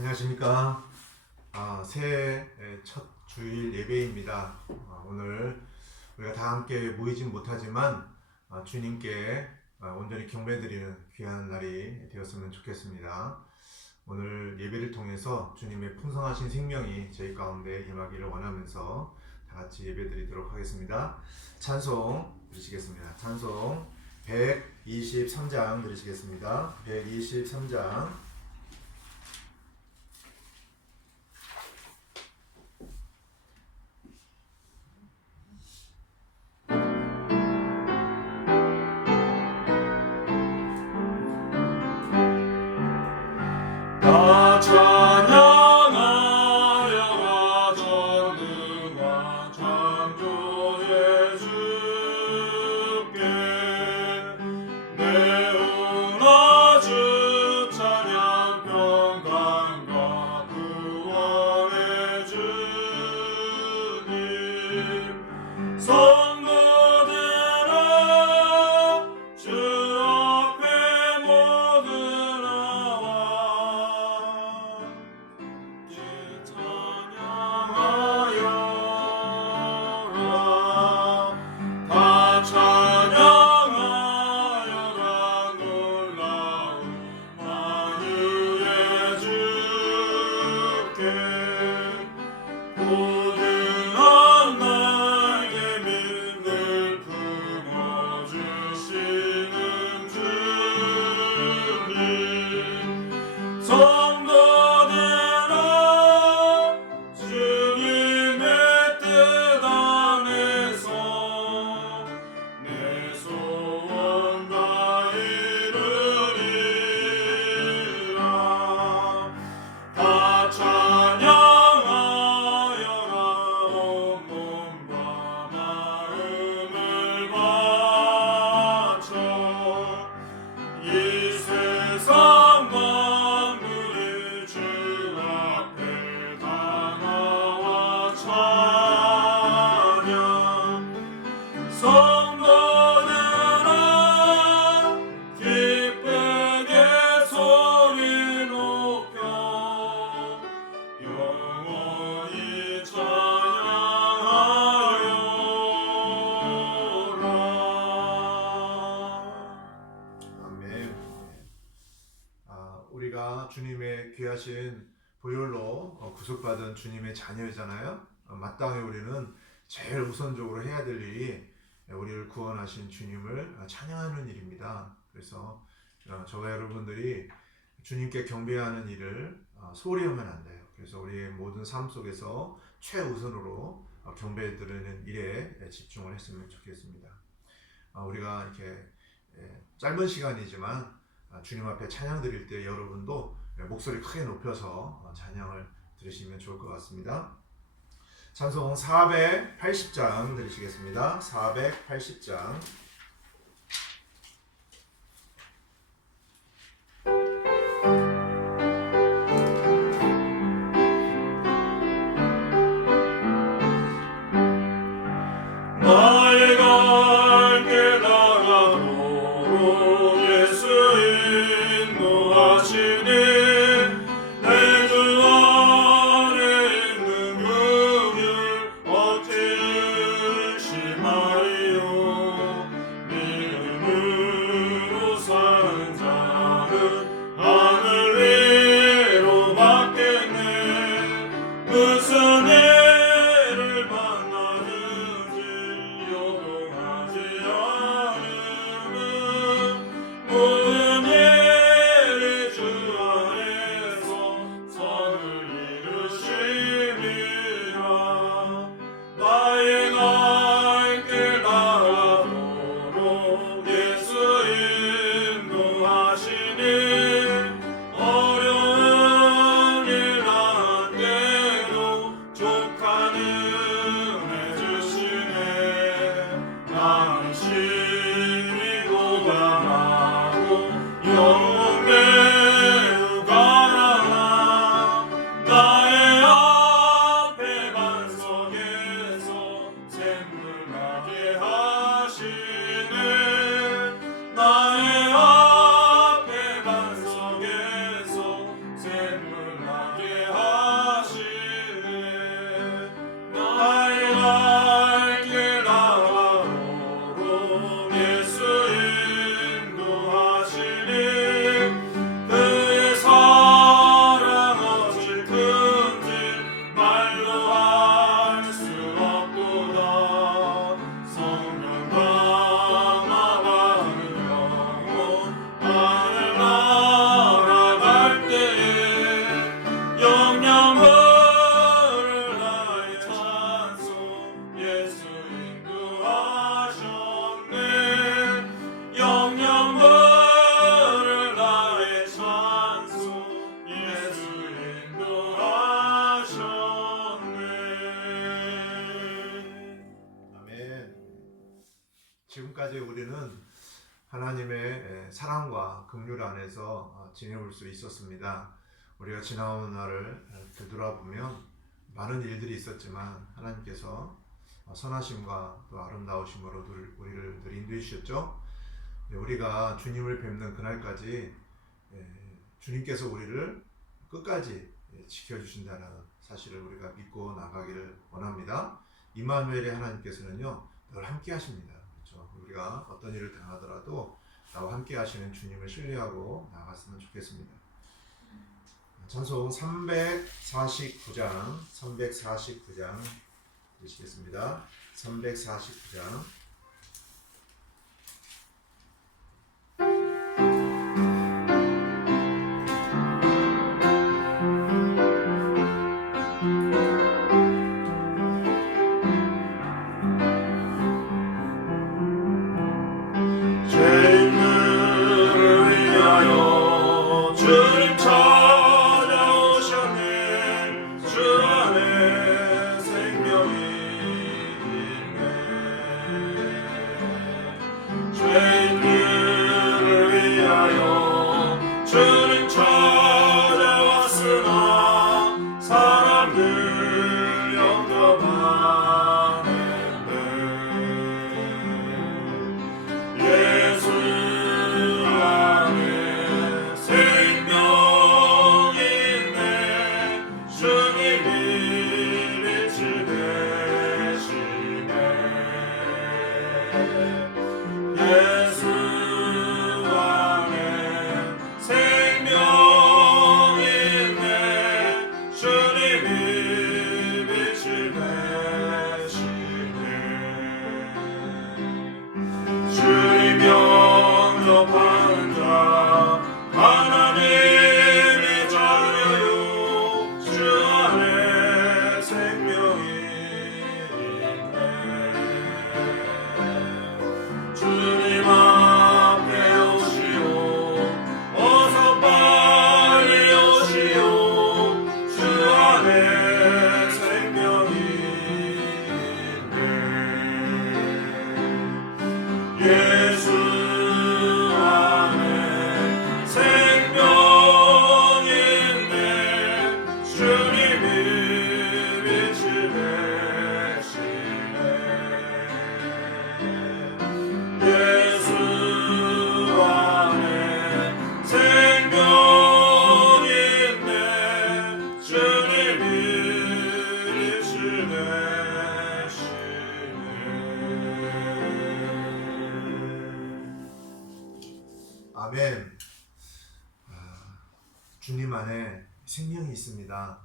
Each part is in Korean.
안녕하십니까. 새해 첫 주일 예배입니다. 오늘 우리가 다 함께 모이진 못하지만 주님께 온전히 경배드리는 귀한 날이 되었으면 좋겠습니다. 오늘 예배를 통해서 주님의 풍성하신 생명이 저희 가운데 임하기를 원하면서 다 같이 예배드리도록 하겠습니다. 찬송 드리시겠습니다. 찬송 123장 드리시겠습니다. 123장. 찬양하여라 전능한 창조 예수께 내오나 주 찬양 평강과 구원의 주님 성도들아 주 앞에 모두 나와 찬양하여라 다 찬양하여라 놀라운 만유의 주께 고등한 날개 밑을 품어주시는 주님 성도들아 주님의 뜻 안에서 내 소원 다 이루리라 다 찬양하여라 온몸과 마음을 바쳐 이 세상 만물이 주 앞에 다 나와 찬양 성도들아 기쁘게 소리 높여 영원히 찬양하여라. 아멘. 우리가 주님의 귀하신 보혈로 구속받은 주님의 자녀이잖아요. 마땅히 우리는 제일 우선적으로 해야 될 일이 우리를 구원하신 주님을 찬양하는 일입니다. 그래서 저와 여러분들이 주님께 경배하는 일을 소홀히 하면 안 돼요. 그래서 우리의 모든 삶 속에서 최우선으로 경배드리는 일에 집중을 했으면 좋겠습니다. 우리가 이렇게 짧은 시간이지만 주님 앞에 찬양 드릴 때 여러분도 목소리 크게 높여서 찬양을 들으시면 좋을 것 같습니다. 찬송 480장 들으시겠습니다. 480장. 나이가 함께 나가도록 예수 인도하시니 내 주 안에 있는 긍휼 어찌 의심하리요 지금까지 우리는 하나님의 사랑과 긍휼 안에서 지내올 수 있었습니다. 우리가 지나온 날을 되돌아보면 많은 일들이 있었지만 하나님께서 선하심과 또 아름다우심으로 우리를 늘 인도해 주셨죠. 우리가 주님을 뵙는 그날까지 주님께서 우리를 끝까지 지켜주신다는 사실을 우리가 믿고 나가기를 원합니다. 임마누엘의 하나님께서는요 늘 함께 하십니다. 그렇죠? 우리가 어떤 일을 당하더라도 나와 함께 하시는 주님을 신뢰하고 나갔으면 좋겠습니다. 찬송 349장 드시겠습니다. 349장 죄인들을 위하여 주님 찾아오셨네. 주 안에 생명이 있네. 죄인들을 위하여 주님 찾아왔으나 사람들 영접하는데 예수 안에 생명이 있네. 주님이 빛을 되시네. 예수 안에 생명이 있네. 주님이 빛을 되시네. 주님 영접하는 자 하나님의 자녀요. 주 안에 생명이 있네. 주님 앞에 오시오. 어서 빨리 오시오. 주 안에 생명이 있네. 예수 안에 생명이 있네. 주님이 빛을 되시네. 예수 안에 생명이 있네. 주님이 빛을 되시네. 아멘. 주님 안에 생명이 있습니다.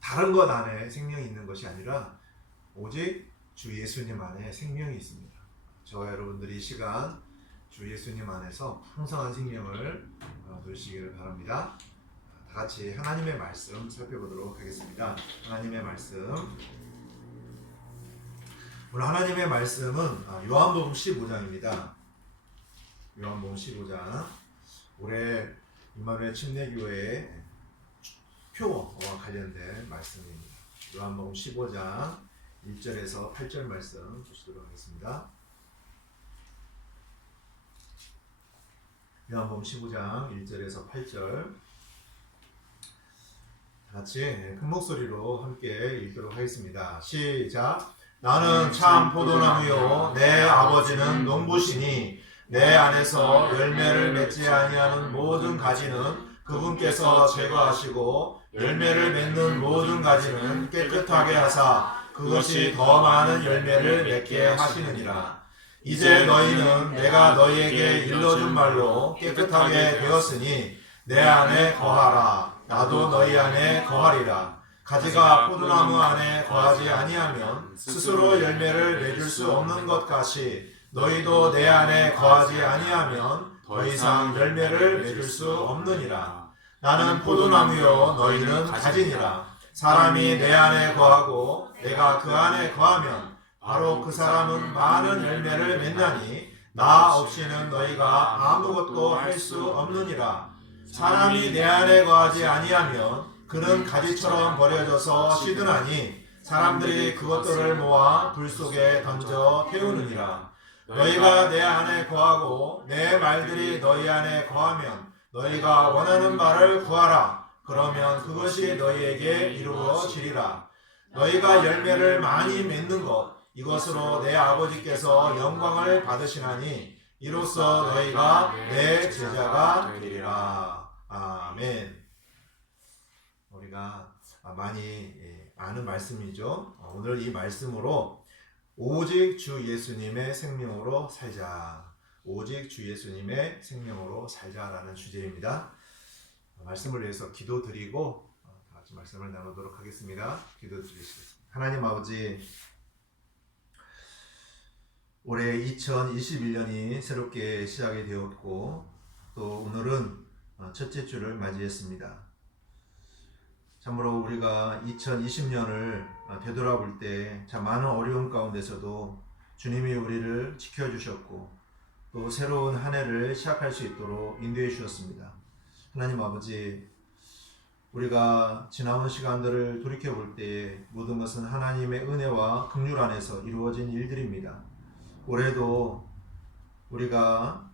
다른 것 안에 생명이 있는 것이 아니라 오직 주 예수님 안에 생명이 있습니다. 저와 여러분들이 이 시간 주 예수님 안에서 풍성한 생명을 누리시기를 바랍니다. 다 같이 하나님의 말씀 살펴보도록 하겠습니다. 하나님의 말씀. 오늘 하나님의 말씀은 요한복음 15장입니다. 요한복음 15장. 올해 임마누엘 침례교회의 표어와 관련된 말씀입니다. 요한복음 15장 1절에서 8절 말씀 보시도록 하겠습니다. 요한복음 15장 1절에서 8절 같이 큰 목소리로 함께 읽도록 하겠습니다. 시작. 나는 참 포도나무요 내 아버지는 농부시니 내 안에서 열매를 맺지 아니하는 모든 가지는 그분께서 제거하시고 열매를 맺는 모든 가지는 깨끗하게 하사 그것이 더 많은 열매를 맺게 하시느니라. 이제 너희는 내가 너희에게 일러준 말로 깨끗하게 되었으니 내 안에 거하라. 나도 너희 안에 거하리라. 가지가 포도나무 안에 거하지 아니하면 스스로 열매를 맺을 수 없는 것 같이 너희도 내 안에 거하지 아니하면 더 이상 열매를 맺을 수 없느니라. 나는 포도나무요 너희는 가지니라. 사람이 내 안에 거하고 내가 그 안에 거하면 바로 그 사람은 많은 열매를 맺나니 나 없이는 너희가 아무것도 할 수 없느니라. 사람이 내 안에 거하지 아니하면 그는 가지처럼 버려져서 시드나니 사람들이 그것들을 모아 불 속에 던져 태우느니라. 너희가 내 안에 거하고 내 말들이 너희 안에 거하면 너희가 원하는 바를 구하라. 그러면 그것이 너희에게 이루어지리라. 너희가 열매를 많이 맺는 것, 이것으로 내 아버지께서 영광을 받으시나니 이로써 너희가 내 제자가 되리라. 아멘. 우리가 많이 아는 말씀이죠. 오늘 이 말씀으로 오직 주 예수님의 생명으로 살자. 오직 주 예수님의 생명으로 살자라는 주제입니다. 말씀을 위해서 기도드리고 다 같이 말씀을 나누도록 하겠습니다. 기도드리겠습니다. 하나님 아버지, 올해 2021년이 새롭게 시작이 되었고 또 오늘은 첫째 주를 맞이했습니다. 참으로 우리가 2020년을 되돌아볼 때 참 많은 어려움 가운데서도 주님이 우리를 지켜주셨고 또 새로운 한 해를 시작할 수 있도록 인도해 주셨습니다. 하나님 아버지, 우리가 지나온 시간들을 돌이켜볼 때 모든 것은 하나님의 은혜와 긍휼 안에서 이루어진 일들입니다. 올해도 우리가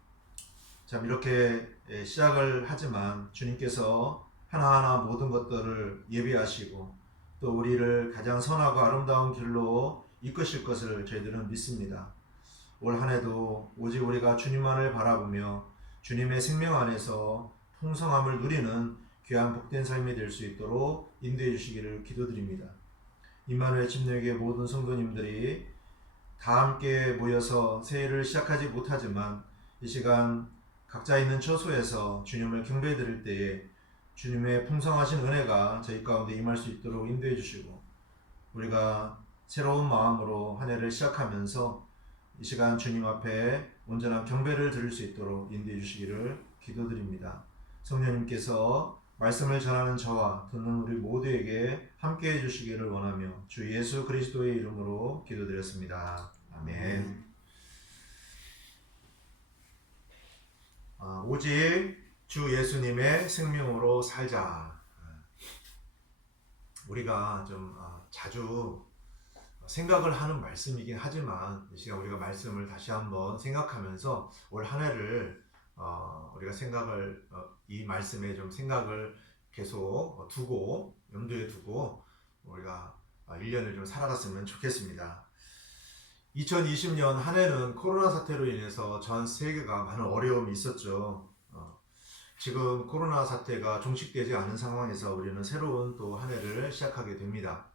참 이렇게 시작을 하지만 주님께서 하나하나 모든 것들을 예비하시고 또 우리를 가장 선하고 아름다운 길로 이끄실 것을 저희들은 믿습니다. 올 한 해도 오직 우리가 주님만을 바라보며 주님의 생명 안에서 풍성함을 누리는 귀한 복된 삶이 될 수 있도록 인도해 주시기를 기도드립니다. 임마누엘 침례교회 모든 성도님들이 다 함께 모여서 새해를 시작하지 못하지만 이 시간 각자 있는 처소에서 주님을 경배해 드릴 때에 주님의 풍성하신 은혜가 저희 가운데 임할 수 있도록 인도해 주시고 우리가 새로운 마음으로 한 해를 시작하면서 이 시간 주님 앞에 온전한 경배를 드릴 수 있도록 인도해 주시기를 기도드립니다. 성령님께서 말씀을 전하는 저와 듣는 우리 모두에게 함께 해주시기를 원하며 주 예수 그리스도의 이름으로 기도드렸습니다. 아멘. 오직 주 예수님의 생명으로 살자. 우리가 좀 자주 생각을 하는 말씀이긴 하지만 이 시간 우리가 말씀을 다시 한번 생각하면서 올 한 해를 우리가 생각을 이 말씀에 좀 생각을 계속 두고 염두에 두고 우리가 1년을 좀 살아갔으면 좋겠습니다. 2020년 한 해는 코로나 사태로 인해서 전 세계가 많은 어려움이 있었죠. 지금 코로나 사태가 종식되지 않은 상황에서 우리는 새로운 또 한 해를 시작하게 됩니다.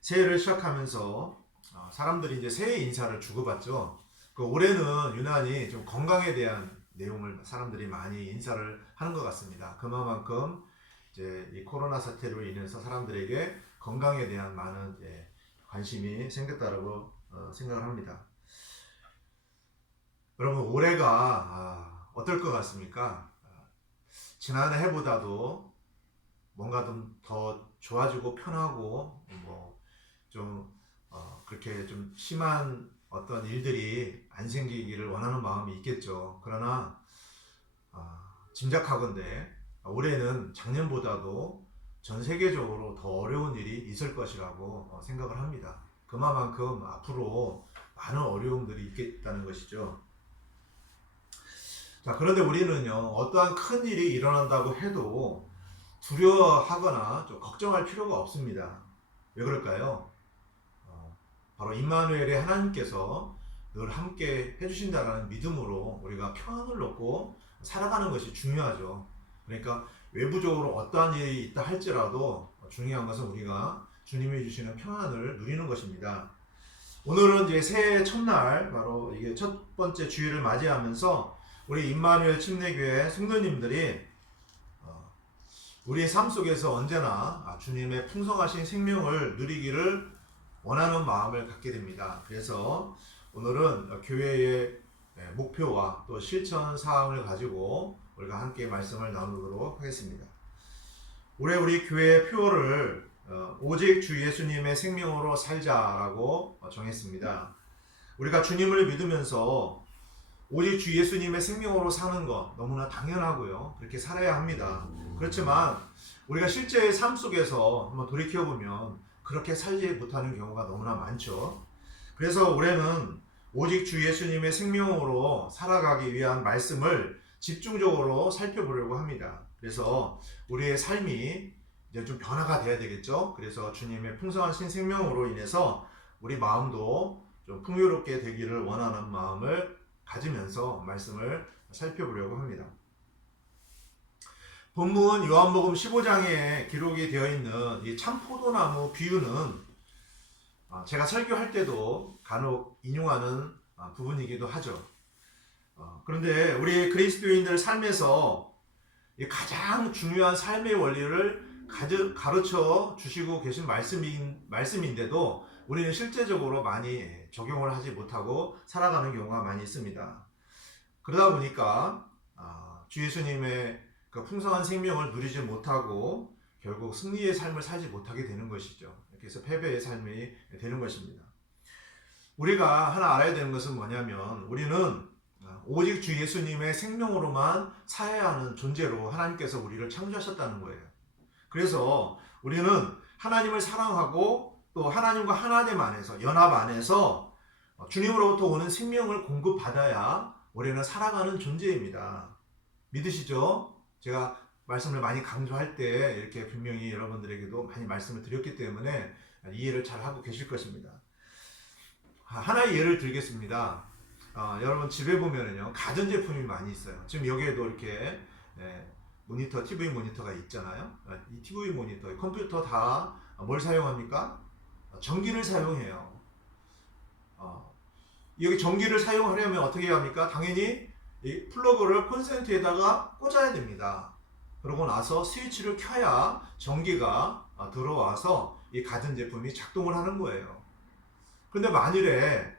새해를 시작하면서 사람들이 이제 새해 인사를 주고받죠. 올해는 유난히 좀 건강에 대한 내용을 사람들이 많이 인사를 하는 것 같습니다. 그만큼 이제 이 코로나 사태로 인해서 사람들에게 건강에 대한 많은 관심이 생겼다고 생각을 합니다. 여러분, 올해가 어떨 것 같습니까? 지난 해보다도 뭔가 좀 더 좋아지고 편하고 그렇게 좀 심한 어떤 일들이 안 생기기를 원하는 마음이 있겠죠. 그러나 짐작하건대 올해는 작년보다도 전 세계적으로 더 어려운 일이 있을 것이라고 생각을 합니다. 그만큼 앞으로 많은 어려움들이 있겠다는 것이죠. 자, 그런데 우리는요, 어떠한 큰 일이 일어난다고 해도 두려워하거나 좀 걱정할 필요가 없습니다. 왜 그럴까요? 바로 임마누엘의 하나님께서 늘 함께 해주신다는 믿음으로 우리가 평안을 얻고 살아가는 것이 중요하죠. 그러니까 외부적으로 어떠한 일이 있다 할지라도 중요한 것은 우리가 주님이 주시는 평안을 누리는 것입니다. 오늘은 이제 새해 첫날, 바로 이게 첫 번째 주일을 맞이하면서 우리 임마누엘 침례교회 성도님들이 우리의 삶 속에서 언제나 주님의 풍성하신 생명을 누리기를 원하는 마음을 갖게 됩니다. 그래서 오늘은 교회의 목표와 또 실천 사항을 가지고 우리가 함께 말씀을 나누도록 하겠습니다. 올해 우리 교회의 표어를 오직 주 예수님의 생명으로 살자라고 정했습니다. 우리가 주님을 믿으면서 오직 주 예수님의 생명으로 사는 것 너무나 당연하고요. 그렇게 살아야 합니다. 그렇지만 우리가 실제의 삶 속에서 한번 돌이켜보면 그렇게 살지 못하는 경우가 너무나 많죠. 그래서 올해는 오직 주 예수님의 생명으로 살아가기 위한 말씀을 집중적으로 살펴보려고 합니다. 그래서 우리의 삶이 이제 좀 변화가 돼야 되겠죠. 그래서 주님의 풍성하신 생명으로 인해서 우리 마음도 좀 풍요롭게 되기를 원하는 마음을 가지면서 말씀을 살펴보려고 합니다. 본문 요한복음 15장에 기록이 되어 있는 이 참포도나무 비유는 제가 설교할 때도 간혹 인용하는 부분이기도 하죠. 그런데 우리 그리스도인들 삶에서 가장 중요한 삶의 원리를 가르쳐 주시고 계신 말씀인데도 우리는 실제적으로 많이 적용을 하지 못하고 살아가는 경우가 많이 있습니다. 그러다 보니까 주 예수님의 그 풍성한 생명을 누리지 못하고 결국 승리의 삶을 살지 못하게 되는 것이죠. 그래서 패배의 삶이 되는 것입니다. 우리가 하나 알아야 되는 것은 뭐냐면 우리는 오직 주 예수님의 생명으로만 살아야 하는 존재로 하나님께서 우리를 창조하셨다는 거예요. 그래서 우리는 하나님을 사랑하고 또 하나님과 하나됨 안에서 연합 안에서 주님으로부터 오는 생명을 공급받아야 우리는 살아가는 존재입니다. 믿으시죠? 제가 말씀을 많이 강조할 때 이렇게 분명히 여러분들에게도 많이 말씀을 드렸기 때문에 이해를 잘 하고 계실 것입니다. 하나의 예를 들겠습니다. 여러분 집에 보면은요 가전제품이 많이 있어요. 지금 여기에도 이렇게 모니터, TV 모니터가 있잖아요. 이 TV 모니터, 컴퓨터 다 뭘 사용합니까? 전기를 사용해요. 여기 전기를 사용하려면 어떻게 합니까? 당연히 이 플러그를 콘센트에다가 꽂아야 됩니다. 그러고 나서 스위치를 켜야 전기가 들어와서 이 가전제품이 작동을 하는 거예요. 그런데 만일에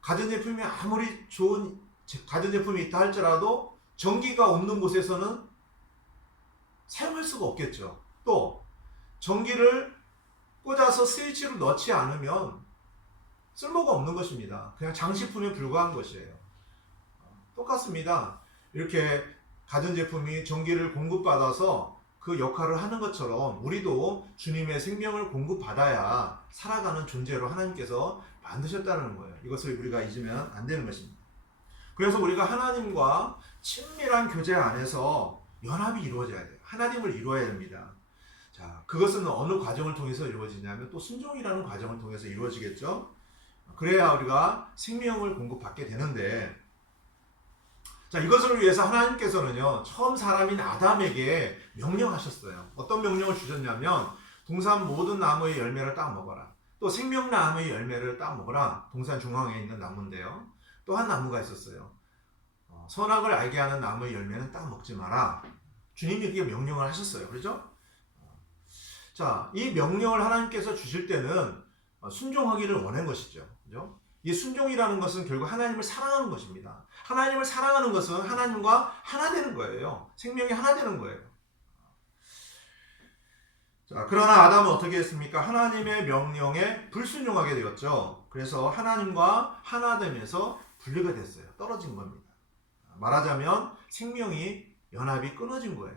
가전제품이 아무리 좋은 가전제품이 있다 할지라도 전기가 없는 곳에서는 사용할 수가 없겠죠. 또 전기를 꽂아서 스위치를 넣지 않으면 쓸모가 없는 것입니다. 그냥 장식품에 불과한 것이에요. 똑같습니다. 이렇게 가전제품이 전기를 공급받아서 그 역할을 하는 것처럼 우리도 주님의 생명을 공급받아야 살아가는 존재로 하나님께서 만드셨다는 거예요. 이것을 우리가 잊으면 안 되는 것입니다. 그래서 우리가 하나님과 친밀한 교제 안에서 연합이 이루어져야 돼요. 하나님을 이루어야 됩니다. 자, 그것은 어느 과정을 통해서 이루어지냐면 또 순종이라는 과정을 통해서 이루어지겠죠. 그래야 우리가 생명을 공급받게 되는데, 자, 이것을 위해서 하나님께서는요 처음 사람인 아담에게 명령하셨어요. 어떤 명령을 주셨냐면 동산 모든 나무의 열매를 따 먹어라. 또 생명나무의 열매를 따 먹어라. 동산 중앙에 있는 나무인데요. 또 한 나무가 있었어요. 선악을 알게 하는 나무의 열매는 따 먹지 마라. 주님이 그게 명령을 하셨어요. 그렇죠? 자, 이 명령을 하나님께서 주실 때는 순종하기를 원한 것이죠. 그죠? 이 순종이라는 것은 결국 하나님을 사랑하는 것입니다. 하나님을 사랑하는 것은 하나님과 하나 되는 거예요. 생명이 하나 되는 거예요. 자, 그러나 아담은 어떻게 했습니까? 하나님의 명령에 불순종하게 되었죠. 그래서 하나님과 하나 되면서 분리가 됐어요. 떨어진 겁니다. 말하자면 생명이 연합이 끊어진 거예요.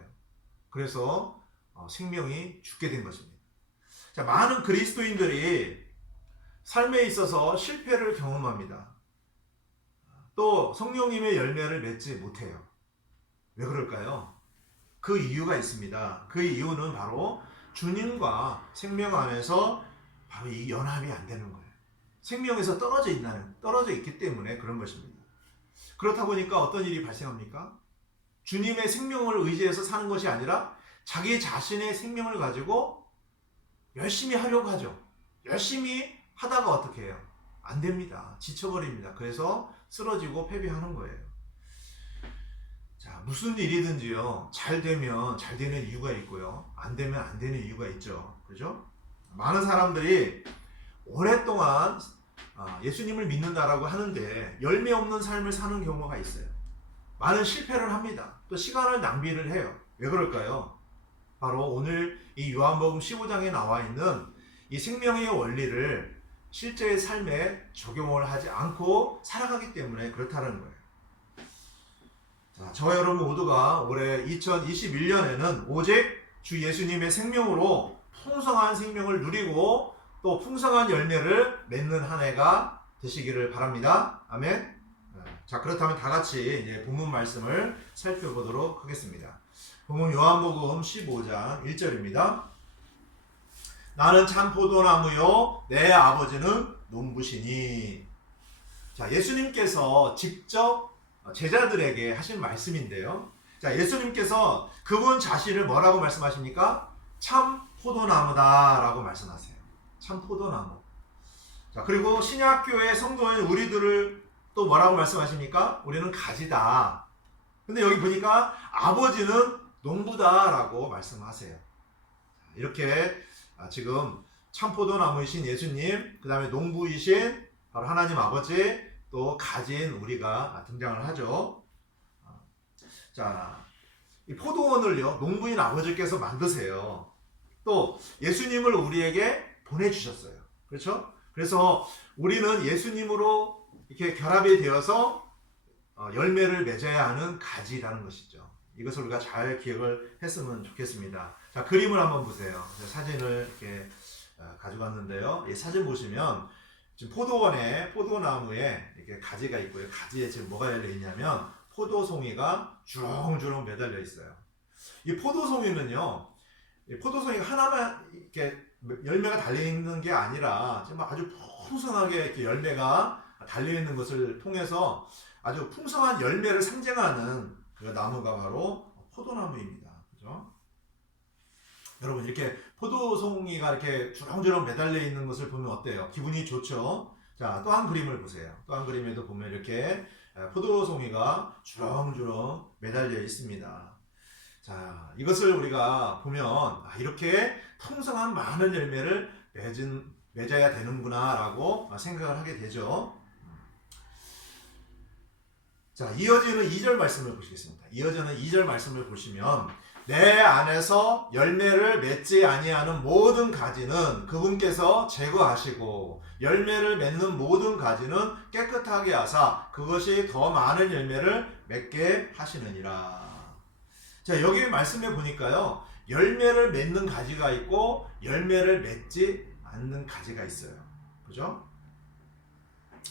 그래서 생명이 죽게 된 것입니다. 자, 많은 그리스도인들이 삶에 있어서 실패를 경험합니다. 또 성령님의 열매를 맺지 못해요. 왜 그럴까요? 그 이유가 있습니다. 그 이유는 바로 주님과 생명 안에서 바로 이 연합이 안 되는 거예요. 생명에서 떨어져 있기 때문에 그런 것입니다. 그렇다 보니까 어떤 일이 발생합니까? 주님의 생명을 의지해서 사는 것이 아니라 자기 자신의 생명을 가지고 열심히 하려고 하죠. 열심히 하다가 어떻게 해요? 안 됩니다. 지쳐버립니다. 그래서 쓰러지고 패배하는 거예요. 자, 무슨 일이든지요, 잘 되면 잘 되는 이유가 있고요, 안 되면 안 되는 이유가 있죠. 그죠? 많은 사람들이 오랫동안 예수님을 믿는다라고 하는데 열매 없는 삶을 사는 경우가 있어요. 많은 실패를 합니다. 또 시간을 낭비를 해요. 왜 그럴까요? 바로 오늘 이 요한복음 15장에 나와 있는 이 생명의 원리를 실제의 삶에 적용을 하지 않고 살아가기 때문에 그렇다는 거예요. 자, 저와 여러분 모두가 올해 2021년에는 오직 주 예수님의 생명으로 풍성한 생명을 누리고 또 풍성한 열매를 맺는 한 해가 되시기를 바랍니다. 아멘. 자, 그렇다면 다 같이 이제 본문 말씀을 살펴보도록 하겠습니다. 본문 요한복음 15장 1절입니다. 나는 참 포도나무요 내 아버지는 농부시니. 자, 예수님께서 직접 제자들에게 하신 말씀인데요. 자, 예수님께서 그분 자신을 뭐라고 말씀하십니까? 참 포도나무다라고 말씀하세요. 참 포도나무. 자, 그리고 신약교회 성도인 우리들을 또 뭐라고 말씀하십니까? 우리는 가지다. 근데 여기 보니까 아버지는 농부다라고 말씀하세요. 이렇게 지금 참포도나무이신 예수님, 그 다음에 농부이신 바로 하나님 아버지, 또 가진 우리가 등장을 하죠. 자, 이 포도원을요, 농부인 아버지께서 만드세요. 또 예수님을 우리에게 보내주셨어요. 그렇죠? 그래서 우리는 예수님으로 이렇게 결합이 되어서 열매를 맺어야 하는 가지라는 것이죠. 이것을 우리가 잘 기억을 했으면 좋겠습니다. 자, 그림을 한번 보세요. 사진을 이렇게 가져왔는데요. 이 사진 보시면 지금 포도원에 포도나무에 이렇게 가지가 있고요. 가지에 지금 뭐가 열려 있냐면 포도송이가 주렁주렁 매달려 있어요. 이 포도송이는요, 이 포도송이가 하나만 이렇게 열매가 달려 있는 게 아니라 지금 아주 풍성하게 이렇게 열매가 달려 있는 것을 통해서 아주 풍성한 열매를 상징하는 그 나무가 바로 포도나무입니다. 그죠? 여러분, 이렇게 포도송이가 이렇게 주렁주렁 매달려 있는 것을 보면 어때요? 기분이 좋죠? 자, 또 한 그림을 보세요. 또 한 그림에도 보면 이렇게 포도송이가 주렁주렁 매달려 있습니다. 자, 이것을 우리가 보면 이렇게 풍성한 많은 열매를 맺어야 되는구나 라고 생각을 하게 되죠. 자, 이어지는 2절 말씀을 보시겠습니다. 이어지는 2절 말씀을 보시면 내 안에서 열매를 맺지 아니하는 모든 가지는 그분께서 제거하시고 열매를 맺는 모든 가지는 깨끗하게 하사 그것이 더 많은 열매를 맺게 하시느니라. 자, 여기 말씀해 보니까요, 열매를 맺는 가지가 있고 열매를 맺지 않는 가지가 있어요. 그죠?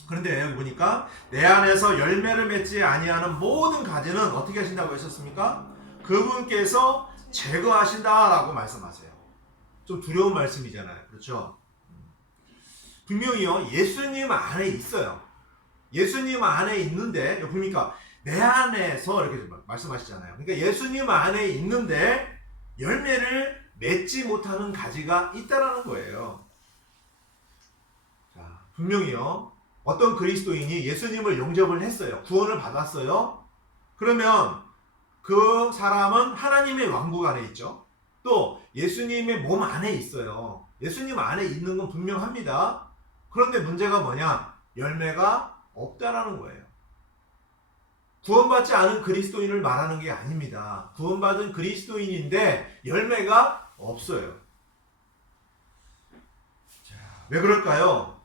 그런데 여기 보니까 내 안에서 열매를 맺지 아니하는 모든 가지는 어떻게 하신다고 하셨습니까? 그분께서 제거하신다라고 말씀하세요. 좀 두려운 말씀이잖아요. 그렇죠? 분명히요, 예수님 안에 있어요. 예수님 안에 있는데, 여기 보니까 내 안에서 이렇게 말씀하시잖아요. 그러니까 예수님 안에 있는데 열매를 맺지 못하는 가지가 있다라는 거예요. 자, 분명히요, 어떤 그리스도인이 예수님을 영접을 했어요. 구원을 받았어요. 그러면 그 사람은 하나님의 왕국 안에 있죠. 또 예수님의 몸 안에 있어요. 예수님 안에 있는 건 분명합니다. 그런데 문제가 뭐냐? 열매가 없다라는 거예요. 구원받지 않은 그리스도인을 말하는 게 아닙니다. 구원받은 그리스도인인데 열매가 없어요. 자, 왜 그럴까요?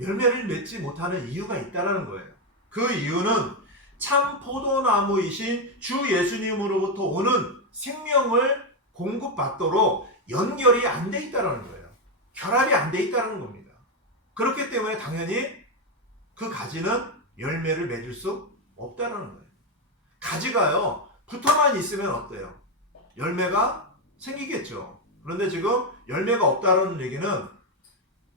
열매를 맺지 못하는 이유가 있다라는 거예요. 그 이유는 참 포도나무이신 주 예수님으로부터 오는 생명을 공급받도록 연결이 안 돼 있다라는 거예요. 결합이 안 돼 있다라는 겁니다. 그렇기 때문에 당연히 그 가지는 열매를 맺을 수 없다라는 거예요. 가지가요, 붙어만 있으면 어때요? 열매가 생기겠죠. 그런데 지금 열매가 없다라는 얘기는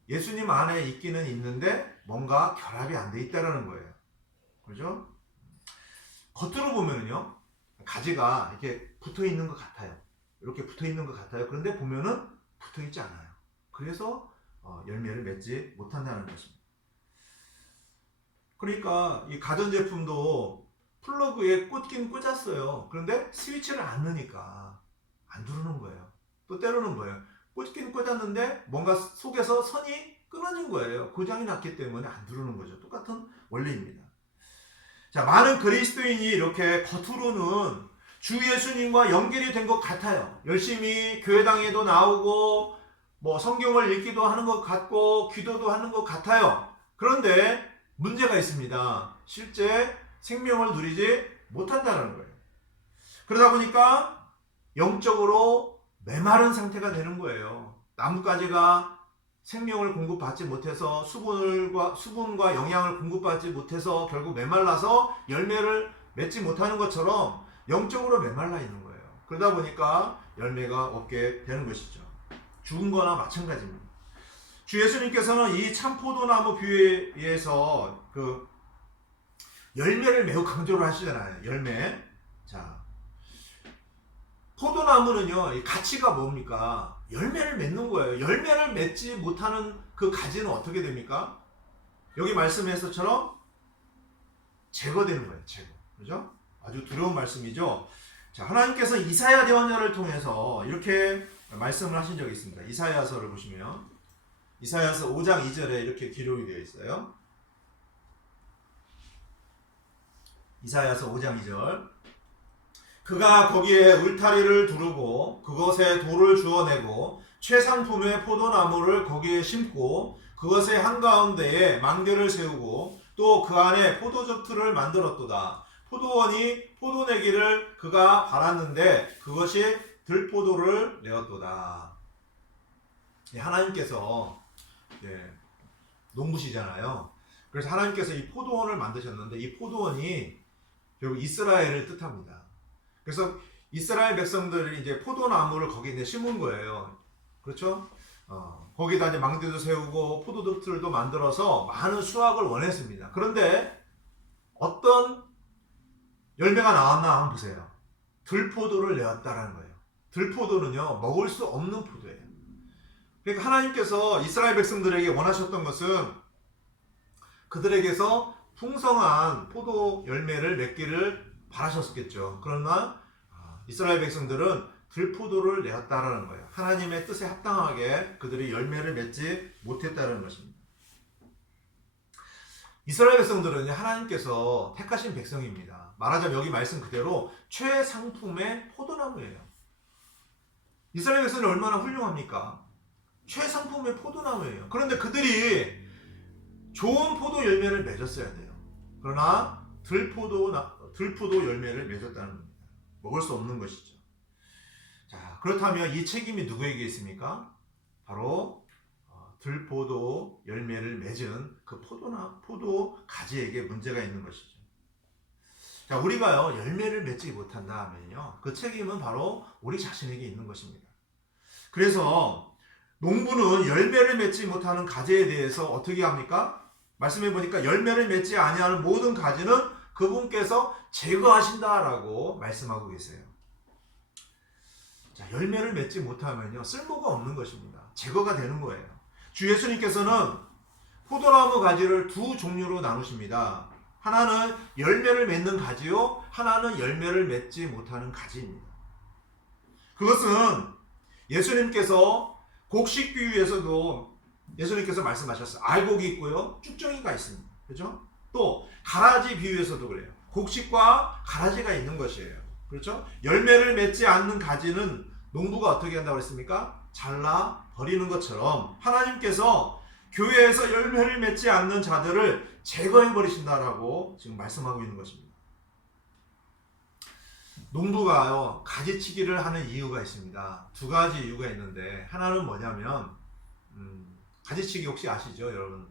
예수님 안에 있기는 있는데 뭔가 결합이 안 돼 있다라는 거예요. 그죠? 겉으로 보면은요, 가지가 이렇게 붙어 있는 것 같아요. 이렇게 붙어 있는 것 같아요. 그런데 보면은 붙어 있지 않아요. 그래서 열매를 맺지 못한다는 것입니다. 그러니까 이 가전제품도 플러그에 꽂긴 꽂았어요. 그런데 스위치를 안 넣으니까 안 들어오는 거예요. 또 때로는 뭐예요? 꽂긴 꽂았는데 뭔가 속에서 선이 끊어진 거예요. 고장이 났기 때문에 안 들어오는 거죠. 똑같은 원리입니다. 자, 많은 그리스도인이 이렇게 겉으로는 주 예수님과 연결이 된 것 같아요. 열심히 교회당에도 나오고 뭐 성경을 읽기도 하는 것 같고 기도도 하는 것 같아요. 그런데 문제가 있습니다. 실제 생명을 누리지 못한다는 거예요. 그러다 보니까 영적으로 메마른 상태가 되는 거예요. 나뭇가지가 생명을 공급받지 못해서 수분과 영양을 공급받지 못해서 결국 메말라서 열매를 맺지 못하는 것처럼 영적으로 메말라 있는 거예요. 그러다 보니까 열매가 없게 되는 것이죠. 죽은 거나 마찬가지입니다. 주 예수님께서는 이 참포도나무 비유에서 그 열매를 매우 강조를 하시잖아요. 열매. 자, 포도나무는요, 이 가치가 뭡니까? 열매를 맺는 거예요. 열매를 맺지 못하는 그 가지는 어떻게 됩니까? 여기 말씀에서처럼 제거되는 거예요. 제거. 그죠? 아주 두려운 말씀이죠. 자, 하나님께서 이사야 예언자를 통해서 이렇게 말씀을 하신 적이 있습니다. 이사야서를 보시면 이사야서 5장 2절에 이렇게 기록이 되어 있어요. 이사야서 5장 2절. 그가 거기에 울타리를 두르고 그것에 돌을 주워내고 최상품의 포도나무를 거기에 심고 그것의 한가운데에 망대를 세우고 또 그 안에 포도즙 틀을 만들었도다. 포도원이 포도내기를 그가 바랐는데 그것이 들포도를 내었도다. 하나님께서 농부시잖아요. 그래서 하나님께서 이 포도원을 만드셨는데 이 포도원이 결국 이스라엘을 뜻합니다. 그래서 이스라엘 백성들이 이제 포도나무를 거기 이제 심은 거예요. 그렇죠? 거기다 이제 망대도 세우고 포도즙들도 만들어서 많은 수확을 원했습니다. 그런데 어떤 열매가 나왔나 한번 보세요. 들포도를 내었다라는 거예요. 들포도는요, 먹을 수 없는 포도예요. 그러니까 하나님께서 이스라엘 백성들에게 원하셨던 것은 그들에게서 풍성한 포도 열매를 맺기를 바라셨겠죠. 그러나 이스라엘 백성들은 들포도를 내었다라는 거예요. 하나님의 뜻에 합당하게 그들이 열매를 맺지 못했다는 것입니다. 이스라엘 백성들은 하나님께서 택하신 백성입니다. 말하자면 여기 말씀 그대로 최상품의 포도나무예요. 이스라엘 백성이 얼마나 훌륭합니까? 최상품의 포도나무예요. 그런데 그들이 좋은 포도 열매를 맺었어야 돼요. 그러나 들포도 열매를 맺었다는 겁니다. 먹을 수 없는 것이죠. 자, 그렇다면 이 책임이 누구에게 있습니까? 바로 들포도 열매를 맺은 그 포도 가지에게 문제가 있는 것이죠. 자, 우리가요 열매를 맺지 못한다 하면요, 그 책임은 바로 우리 자신에게 있는 것입니다. 그래서 농부는 열매를 맺지 못하는 가지에 대해서 어떻게 합니까? 말씀해 보니까 열매를 맺지 아니하는 모든 가지는 그분께서 제거하신다라고 말씀하고 계세요. 자, 열매를 맺지 못하면요 쓸모가 없는 것입니다. 제거가 되는 거예요. 주 예수님께서는 포도나무 가지를 두 종류로 나누십니다. 하나는 열매를 맺는 가지요, 하나는 열매를 맺지 못하는 가지입니다. 그것은 예수님께서 곡식 비유에서도 예수님께서 말씀하셨어요. 알곡이 있고요, 쭉정이가 있습니다. 그렇죠? 또 가라지 비유에서도 그래요. 곡식과 가라지가 있는 것이에요. 그렇죠? 열매를 맺지 않는 가지는 농부가 어떻게 한다고 했습니까? 잘라 버리는 것처럼 하나님께서 교회에서 열매를 맺지 않는 자들을 제거해 버리신다라고 지금 말씀하고 있는 것입니다. 농부가요 가지치기를 하는 이유가 있습니다. 두 가지 이유가 있는데, 하나는 뭐냐면 가지치기 혹시 아시죠, 여러분?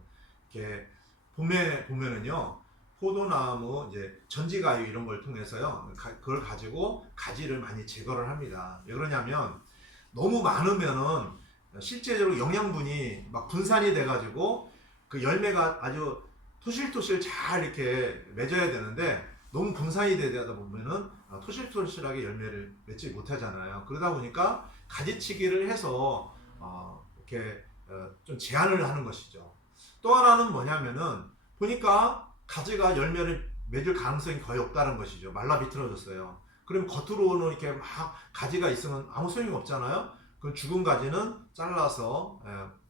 이렇게 봄에 보면은요 포도나무 이제 전지가위 이런 걸 통해서요 그걸 가지고 가지를 많이 제거를 합니다. 왜 그러냐면 너무 많으면은 실제적으로 영양분이 막 분산이 돼가지고 그 열매가 아주 토실토실 잘 이렇게 맺어야 되는데 너무 분산이 되다 보면은 토실토실하게 열매를 맺지 못하잖아요. 그러다 보니까 가지치기를 해서 이렇게 좀 제한을 하는 것이죠. 또 하나는 뭐냐면은 보니까 가지가 열매를 맺을 가능성이 거의 없다는 것이죠. 말라 비틀어졌어요. 그럼 겉으로는 이렇게 막 가지가 있으면 아무 소용이 없잖아요. 그 죽은 가지는 잘라서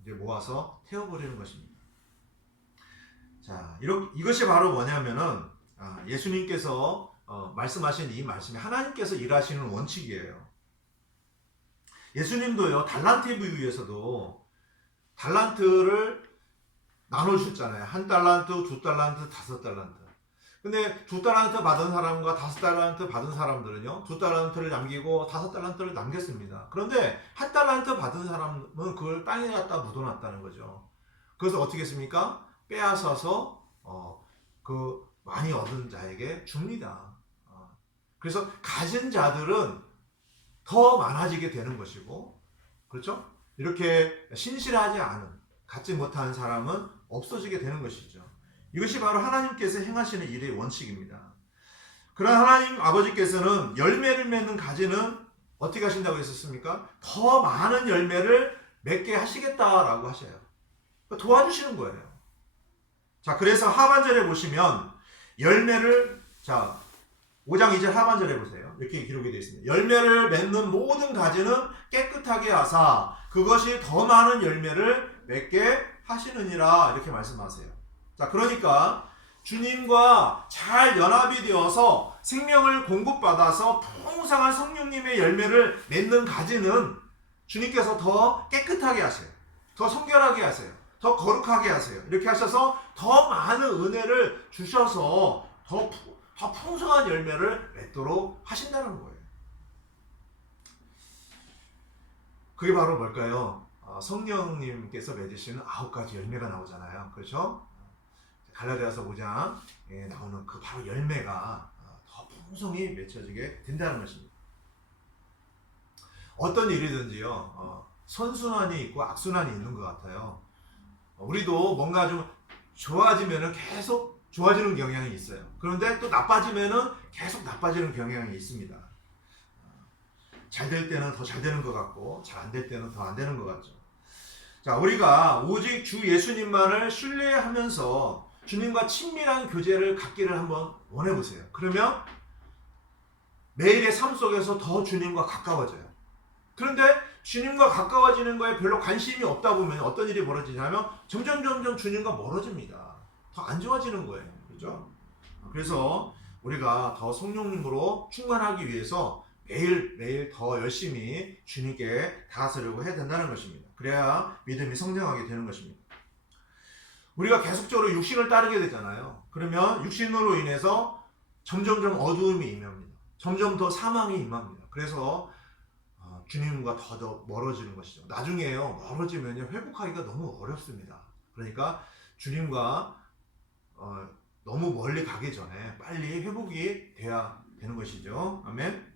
이제 모아서 태워버리는 것입니다. 자, 이것이 바로 뭐냐면은 예수님께서 말씀하신 이 말씀이 하나님께서 일하시는 원칙이에요. 예수님도요 달란트 비유에서도 달란트를 나눠주셨잖아요. 1달란트, 2달란트, 5달란트. 근데 2달란트 받은 사람과 5달란트 받은 사람들은요, 2달란트를 남기고 5달란트를 남겼습니다. 그런데 1달란트 받은 사람은 그걸 땅에 갖다 묻어놨다는 거죠. 그래서 어떻게 했습니까? 빼앗아서 그 많이 얻은 자에게 줍니다. 그래서 가진 자들은 더 많아지게 되는 것이고, 그렇죠? 이렇게 신실하지 않은, 갖지 못한 사람은 없어지게 되는 것이죠. 이것이 바로 하나님께서 행하시는 일의 원칙입니다. 그러나 하나님 아버지께서는 열매를 맺는 가지는 어떻게 하신다고 했었습니까? 더 많은 열매를 맺게 하시겠다라고 하셔요. 도와주시는 거예요. 자, 그래서 하반절에 보시면 열매를, 자, 5장 2절 하반절에 보세요. 이렇게 기록이 되어 있습니다. 열매를 맺는 모든 가지는 깨끗하게 하사 그것이 더 많은 열매를 맺게 하시느니라, 이렇게 말씀하세요. 자, 그러니까 주님과 잘 연합이 되어서 생명을 공급받아서 풍성한 성령님의 열매를 맺는 가지는 주님께서 더 깨끗하게 하세요. 더 성결하게 하세요. 더 거룩하게 하세요. 이렇게 하셔서 더 많은 은혜를 주셔서 더 풍성한 열매를 맺도록 하신다는 거예요. 그게 바로 뭘까요? 성령님께서 맺으시는 9가지 열매가 나오잖아요. 그렇죠? 갈라디아서 5장에 나오는 그 바로 열매가 더 풍성히 맺혀지게 된다는 것입니다. 어떤 일이든지요, 선순환이 있고 악순환이 있는 것 같아요. 우리도 뭔가 좀 좋아지면은 계속 좋아지는 경향이 있어요. 그런데 또 나빠지면은 계속 나빠지는 경향이 있습니다. 잘 될 때는 더 잘 되는 것 같고, 잘 안 될 때는 더 안 되는 것 같죠. 자, 우리가 오직 주 예수님만을 신뢰하면서 주님과 친밀한 교제를 갖기를 한번 원해보세요. 그러면 매일의 삶 속에서 더 주님과 가까워져요. 그런데 주님과 가까워지는 거에 별로 관심이 없다 보면 어떤 일이 벌어지냐면 점점 주님과 멀어집니다. 더 안 좋아지는 거예요. 그렇죠? 그래서 우리가 더 성령님으로 충만하기 위해서 매일 더 열심히 주님께 다가서려고 해야 된다는 것입니다. 그래야 믿음이 성장하게 되는 것입니다. 우리가 계속적으로 육신을 따르게 되잖아요. 그러면 육신으로 인해서 점점 어두움이 임합니다. 점점 더 사망이 임합니다. 그래서 주님과 더 멀어지는 것이죠. 나중에요, 멀어지면 회복하기가 너무 어렵습니다. 그러니까 주님과 너무 멀리 가기 전에 빨리 회복이 돼야 되는 것이죠. 아멘.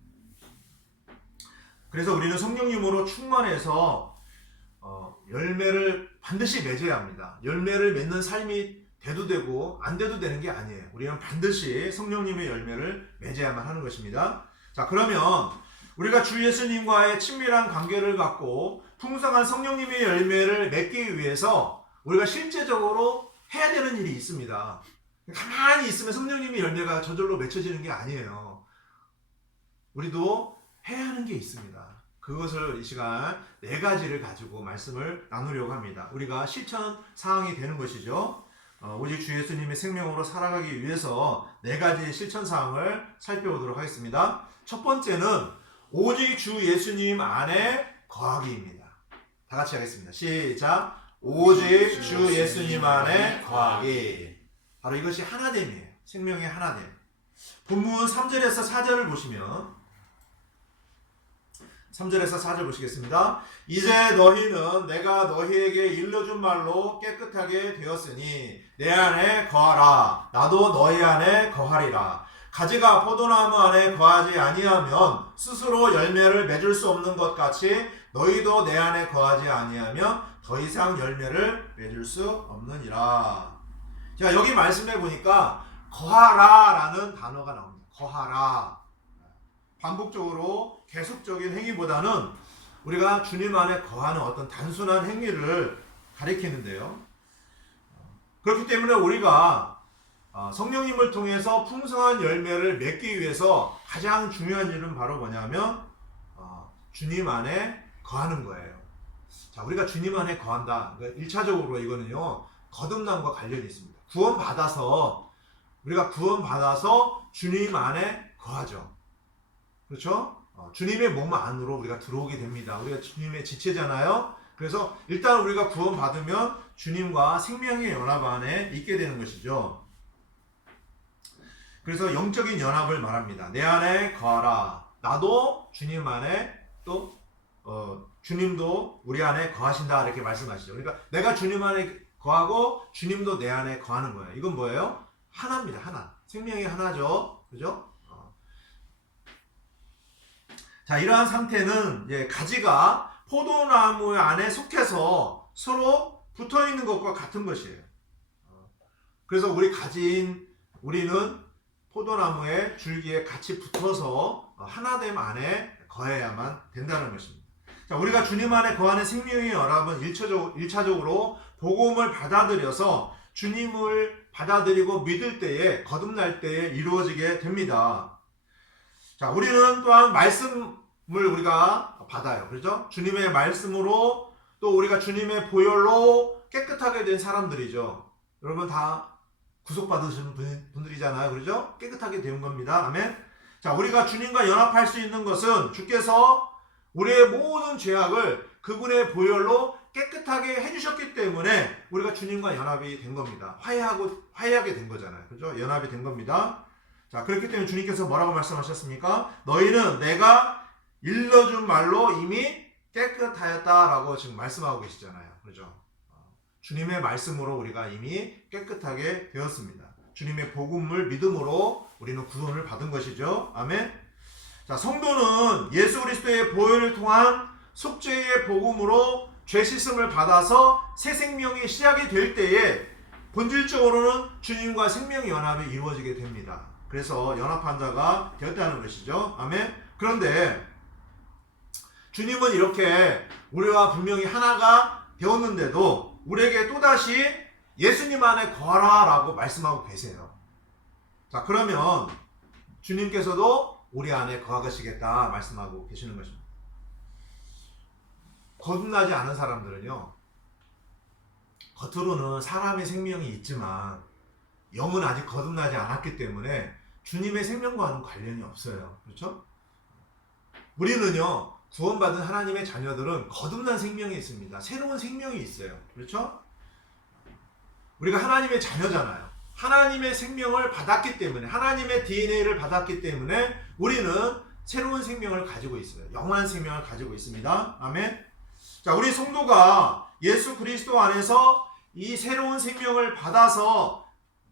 그래서 우리는 성령님으로 충만해서 열매를 반드시 맺어야 합니다. 열매를 맺는 삶이 돼도 되고 안 돼도 되는 게 아니에요. 우리는 반드시 성령님의 열매를 맺어야만 하는 것입니다. 자, 그러면 우리가 주 예수님과의 친밀한 관계를 갖고 풍성한 성령님의 열매를 맺기 위해서 우리가 실제적으로 해야 되는 일이 있습니다. 가만히 있으면 성령님의 열매가 저절로 맺혀지는 게 아니에요. 우리도 해야 하는 게 있습니다. 그것을 이 시간 4가지를 가지고 말씀을 나누려고 합니다. 우리가 실천 사항이 되는 것이죠. 오직 주 예수님의 생명으로 살아가기 위해서 4가지 실천 사항을 살펴보도록 하겠습니다. 첫 번째는 오직 주 예수님 안에 거하기입니다. 다 같이 하겠습니다. 시작. 오직 주 예수님 안에 거하기. 바로 이것이 하나됨이에요. 생명의 하나됨. 본문 3절에서 4절을 보시면 3절에서 4절 보시겠습니다. 이제 너희는 내가 너희에게 일러준 말로 깨끗하게 되었으니 내 안에 거하라. 나도 너희 안에 거하리라. 가지가 포도나무 안에 거하지 아니하면 스스로 열매를 맺을 수 없는 것 같이 너희도 내 안에 거하지 아니하면 더 이상 열매를 맺을 수 없느니라. 자, 여기 말씀해 보니까 거하라 라는 단어가 나옵니다. 거하라. 반복적으로 계속적인 행위보다는 우리가 주님 안에 거하는 어떤 단순한 행위를 가리키는데요. 그렇기 때문에 우리가 성령님을 통해서 풍성한 열매를 맺기 위해서 가장 중요한 일은 바로 뭐냐면 주님 안에 거하는 거예요. 자, 우리가 주님 안에 거한다. 그러니까 1차적으로 이거는요, 거듭남과 관련이 있습니다. 우리가 구원받아서 주님 안에 거하죠. 그렇죠? 주님의 몸 안으로 우리가 들어오게 됩니다. 우리가 주님의 지체잖아요. 그래서 일단 우리가 구원받으면 주님과 생명의 연합 안에 있게 되는 것이죠. 그래서 영적인 연합을 말합니다. 내 안에 거하라. 나도 주님 안에 또 주님도 우리 안에 거하신다 이렇게 말씀하시죠. 그러니까 내가 주님 안에 거하고 주님도 내 안에 거하는 거예요. 이건 뭐예요? 하나입니다. 하나. 생명이 하나죠. 그죠? 자, 이러한 상태는 가지가 포도나무 안에 속해서 서로 붙어 있는 것과 같은 것이에요. 그래서 우리는 포도나무의 줄기에 같이 붙어서 하나됨 안에 거해야만 된다는 것입니다. 자, 우리가 주님 안에 거하는 생명의 연합은 1차적으로 복음을 받아들여서 주님을 받아들이고 믿을 때에 거듭날 때에 이루어지게 됩니다. 자, 우리는 또한 말씀을 우리가 받아요. 그렇죠? 주님의 말씀으로 또 우리가 주님의 보혈로 깨끗하게 된 사람들이죠. 여러분 다 구속받으신 분들이잖아요. 그렇죠? 깨끗하게 된 겁니다. 아멘. 자, 우리가 주님과 연합할 수 있는 것은 주께서 우리의 모든 죄악을 그분의 보혈로 깨끗하게 해주셨기 때문에 우리가 주님과 연합이 된 겁니다. 화해하게 된 거잖아요. 그렇죠? 연합이 된 겁니다. 자, 그렇기 때문에 주님께서 뭐라고 말씀하셨습니까? 너희는 내가 일러준 말로 이미 깨끗하였다라고 지금 말씀하고 계시잖아요. 그렇죠? 주님의 말씀으로 우리가 이미 깨끗하게 되었습니다. 주님의 복음을 믿음으로 우리는 구원을 받은 것이죠. 아멘. 자, 성도는 예수 그리스도의 보혈을 통한 속죄의 복음으로 죄 씻음을 받아서 새 생명이 시작이 될 때에 본질적으로는 주님과 생명 연합이 이루어지게 됩니다. 그래서 연합한 자가 되었다는 것이죠. 아멘. 그런데 주님은 이렇게 우리와 분명히 하나가 되었는데도 우리에게 또다시 예수님 안에 거하라 라고 말씀하고 계세요. 자, 그러면 주님께서도 우리 안에 거하시겠다 말씀하고 계시는 것입니다. 거듭나지 않은 사람들은요, 겉으로는 사람의 생명이 있지만 영은 아직 거듭나지 않았기 때문에 주님의 생명과는 관련이 없어요. 그렇죠? 우리는요, 구원받은 하나님의 자녀들은 거듭난 생명이 있습니다. 새로운 생명이 있어요. 그렇죠? 우리가 하나님의 자녀잖아요. 하나님의 생명을 받았기 때문에, 하나님의 DNA를 받았기 때문에 우리는 새로운 생명을 가지고 있어요. 영원한 생명을 가지고 있습니다. 아멘. 자, 우리 성도가 예수 그리스도 안에서 이 새로운 생명을 받아서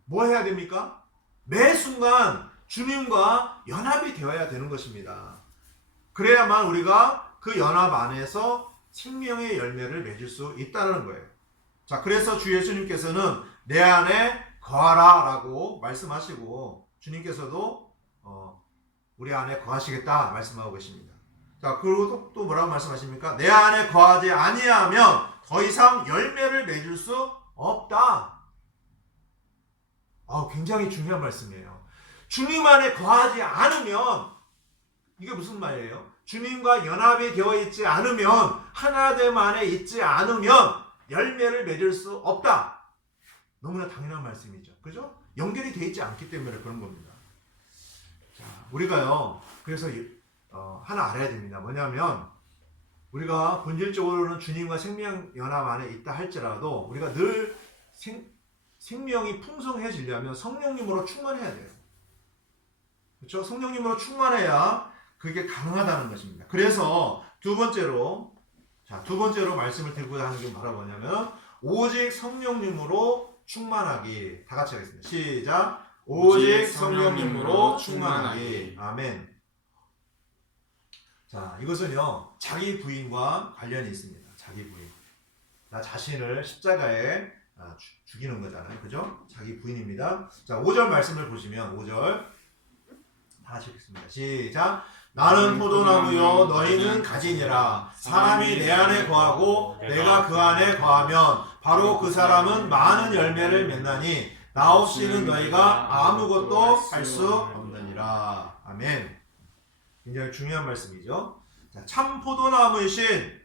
뭐 해야 됩니까? 매 순간 주님과 연합이 되어야 되는 것입니다. 그래야만 우리가 그 연합 안에서 생명의 열매를 맺을 수 있다는 거예요. 자, 그래서 주 예수님께서는 내 안에 거하라 라고 말씀하시고 주님께서도 우리 안에 거하시겠다 말씀하고 계십니다. 자, 그리고 또 뭐라고 말씀하십니까? 내 안에 거하지 아니하면 더 이상 열매를 맺을 수 없다. 굉장히 중요한 말씀이에요. 주님 안에 거하지 않으면, 이게 무슨 말이에요? 주님과 연합이 되어 있지 않으면, 하나됨 안에 있지 않으면 열매를 맺을 수 없다. 너무나 당연한 말씀이죠. 그죠? 연결이 되어 있지 않기 때문에 그런 겁니다. 자, 우리가요, 그래서 하나 알아야 됩니다. 뭐냐면, 우리가 본질적으로는 주님과 생명 연합 안에 있다 할지라도 우리가 늘 생명이 풍성해지려면 성령님으로 충만해야 돼요. 그렇죠? 성령님으로 충만해야 그게 가능하다는 것입니다. 그래서 두 번째로 말씀을 드리고자 하는 게 뭐냐면 오직 성령님으로 충만하기. 다 같이 하겠습니다. 시작. 오직 성령님으로 충만하기. 아멘. 자, 이것은요, 자기 부인과 관련이 있습니다. 자기 부인. 나 자신을 십자가에 죽이는 거잖아요. 그죠? 자기 부인입니다. 자, 5절 말씀을 보시면 5절 다 같이 읽겠습니다. 시작. 나는 포도나무요 너희는 가지니라. 사람이 내 안에 거하고 내가 그 안에 거하면 바로 그 사람은 많은 열매를 맺나니 나 없이는 너희가 아무것도 할 수 없느니라. 아멘. 굉장히 중요한 말씀이죠. 자, 참 포도나무이신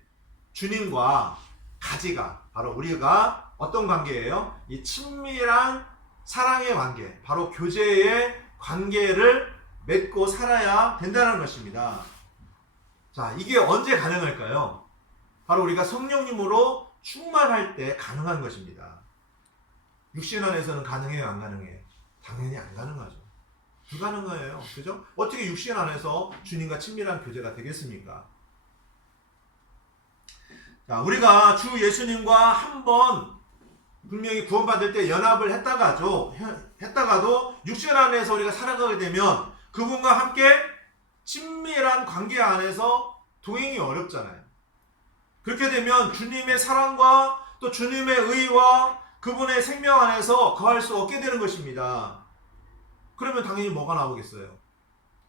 주님과 가지가 바로 우리가 어떤 관계예요? 이 친밀한 사랑의 관계, 바로 교제의 관계를 맺고 살아야 된다는 것입니다. 자, 이게 언제 가능할까요? 바로 우리가 성령님으로 충만할 때 가능한 것입니다. 육신 안에서는 가능해요, 안 가능해요? 당연히 안 가능하죠. 불가능해요. 그죠? 어떻게 육신 안에서 주님과 친밀한 교제가 되겠습니까? 자, 우리가 주 예수님과 한번 분명히 구원받을 때 연합을 했다가도 육신 안에서 우리가 살아가게 되면 그분과 함께 친밀한 관계 안에서 동행이 어렵잖아요. 그렇게 되면 주님의 사랑과 또 주님의 의와 그분의 생명 안에서 거할 수 없게 되는 것입니다. 그러면 당연히 뭐가 나오겠어요?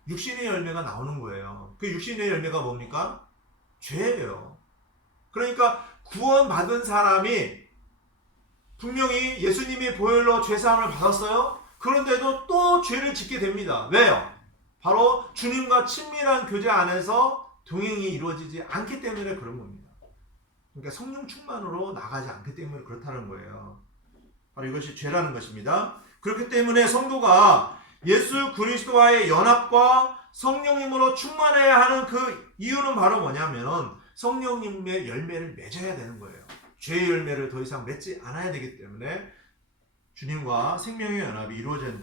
육신의 열매가 나오는 거예요. 그 육신의 열매가 뭡니까? 죄예요. 그러니까 구원받은 사람이 분명히 예수님이 보혈로 죄사함을 받았어요. 그런데도 또 죄를 짓게 됩니다. 왜요? 바로 주님과 친밀한 교제 안에서 동행이 이루어지지 않기 때문에 그런 겁니다. 그러니까 성령 충만으로 나가지 않기 때문에 그렇다는 거예요. 바로 이것이 죄라는 것입니다. 그렇기 때문에 성도가 예수 그리스도와의 연합과 성령님으로 충만해야 하는 그 이유는 바로 뭐냐면 성령님의 열매를 맺어야 되는 거예요. 죄의 열매를 더 이상 맺지 않아야 되기 때문에 주님과 생명의 연합이 이루어져야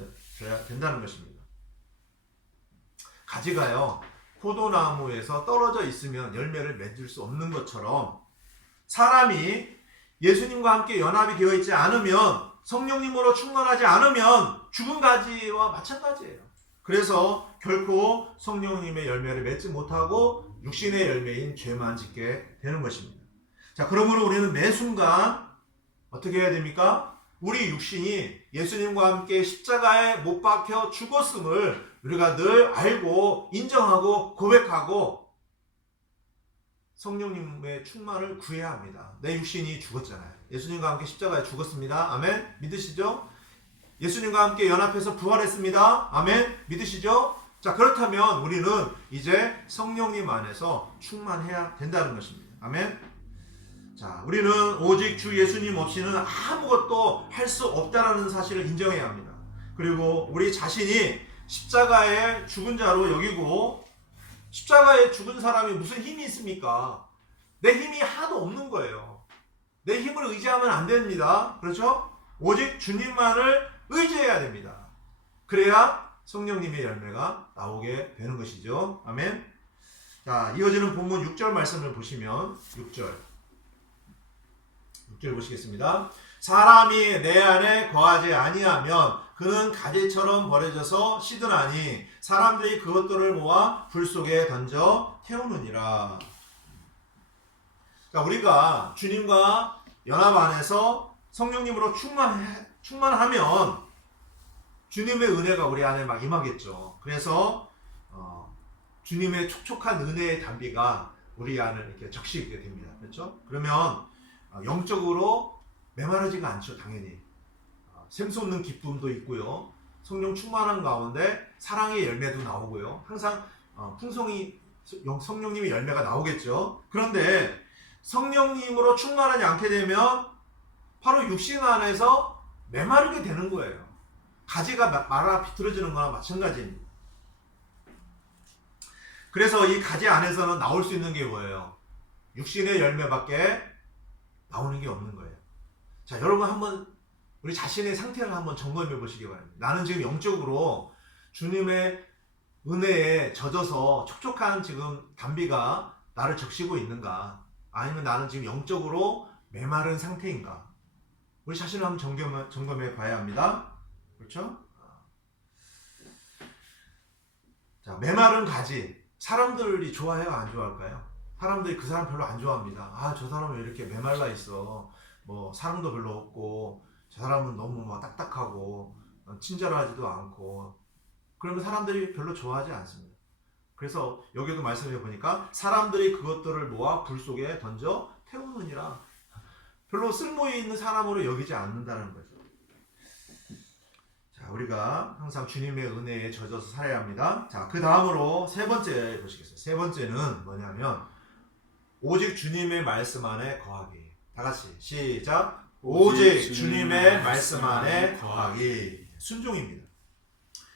된다는 것입니다. 가지가요, 포도나무에서 떨어져 있으면 열매를 맺을 수 없는 것처럼 사람이 예수님과 함께 연합이 되어 있지 않으면, 성령님으로 충만하지 않으면 죽은 가지와 마찬가지예요. 그래서 결코 성령님의 열매를 맺지 못하고 육신의 열매인 죄만 짓게 되는 것입니다. 자, 그러므로 우리는 매 순간 어떻게 해야 됩니까? 우리 육신이 예수님과 함께 십자가에 못 박혀 죽었음을 우리가 늘 알고 인정하고 고백하고 성령님의 충만을 구해야 합니다. 내 육신이 죽었잖아요. 예수님과 함께 십자가에 죽었습니다. 아멘. 믿으시죠? 예수님과 함께 연합해서 부활했습니다. 아멘. 믿으시죠? 자, 그렇다면 우리는 이제 성령님 안에서 충만해야 된다는 것입니다. 아멘. 자, 우리는 오직 주 예수님 없이는 아무것도 할 수 없다라는 사실을 인정해야 합니다. 그리고 우리 자신이 십자가에 죽은 자로 여기고, 십자가에 죽은 사람이 무슨 힘이 있습니까? 내 힘이 하나도 없는 거예요. 내 힘을 의지하면 안 됩니다. 그렇죠? 오직 주님만을 의지해야 됩니다. 그래야 성령님의 열매가 나오게 되는 것이죠. 아멘. 자, 이어지는 본문 6절 말씀을 보시면 6절 보시겠습니다. 사람이 내 안에 거하지 아니하면 그는 가지처럼 버려져서 시드나니 사람들이 그것들을 모아 불 속에 던져 태우느니라. 자, 우리가 주님과 연합 안에서 성령님으로 충만하면 주님의 은혜가 우리 안에 막 임하겠죠. 그래서 주님의 촉촉한 은혜의 담비가 우리 안을 이렇게 적시게 됩니다. 그렇죠? 그러면 영적으로 메마르지가 않죠. 당연히 샘솟는 기쁨도 있고요. 성령 충만한 가운데 사랑의 열매도 나오고요. 항상 풍성히 성령님의 열매가 나오겠죠. 그런데 성령님으로 충만하지 않게 되면 바로 육신 안에서 메마르게 되는 거예요. 가지가 말아 비틀어지는 거나 마찬가지입니다. 그래서 이 가지 안에서는 나올 수 있는 게 뭐예요? 육신의 열매밖에 나오는 게 없는 거예요. 자, 여러분 한번 우리 자신의 상태를 한번 점검해 보시기 바랍니다. 나는 지금 영적으로 주님의 은혜에 젖어서 촉촉한 지금 담비가 나를 적시고 있는가? 아니면 나는 지금 영적으로 메마른 상태인가? 우리 자신을 한번 점검해 봐야 합니다. 그렇죠? 자, 메마른 가지. 사람들이 좋아해요? 안 좋아할까요? 사람들이 그 사람 별로 안 좋아합니다. 아, 저 사람은 왜 이렇게 메말라 있어? 뭐 사랑도 별로 없고, 저 사람은 너무 막 딱딱하고 친절하지도 않고, 그러면 사람들이 별로 좋아하지 않습니다. 그래서 여기도 말씀해 보니까 사람들이 그것들을 모아 불 속에 던져 태우느니라. 별로 쓸모 있는 사람으로 여기지 않는다는 거죠. 자, 우리가 항상 주님의 은혜에 젖어서 살아야 합니다. 자, 그 다음으로 세 번째 보시겠어요. 세 번째는 뭐냐면 오직 주님의 말씀 안에 거하기. 다 같이 시작. 오직 주님의 말씀 안에 거하기. 순종입니다.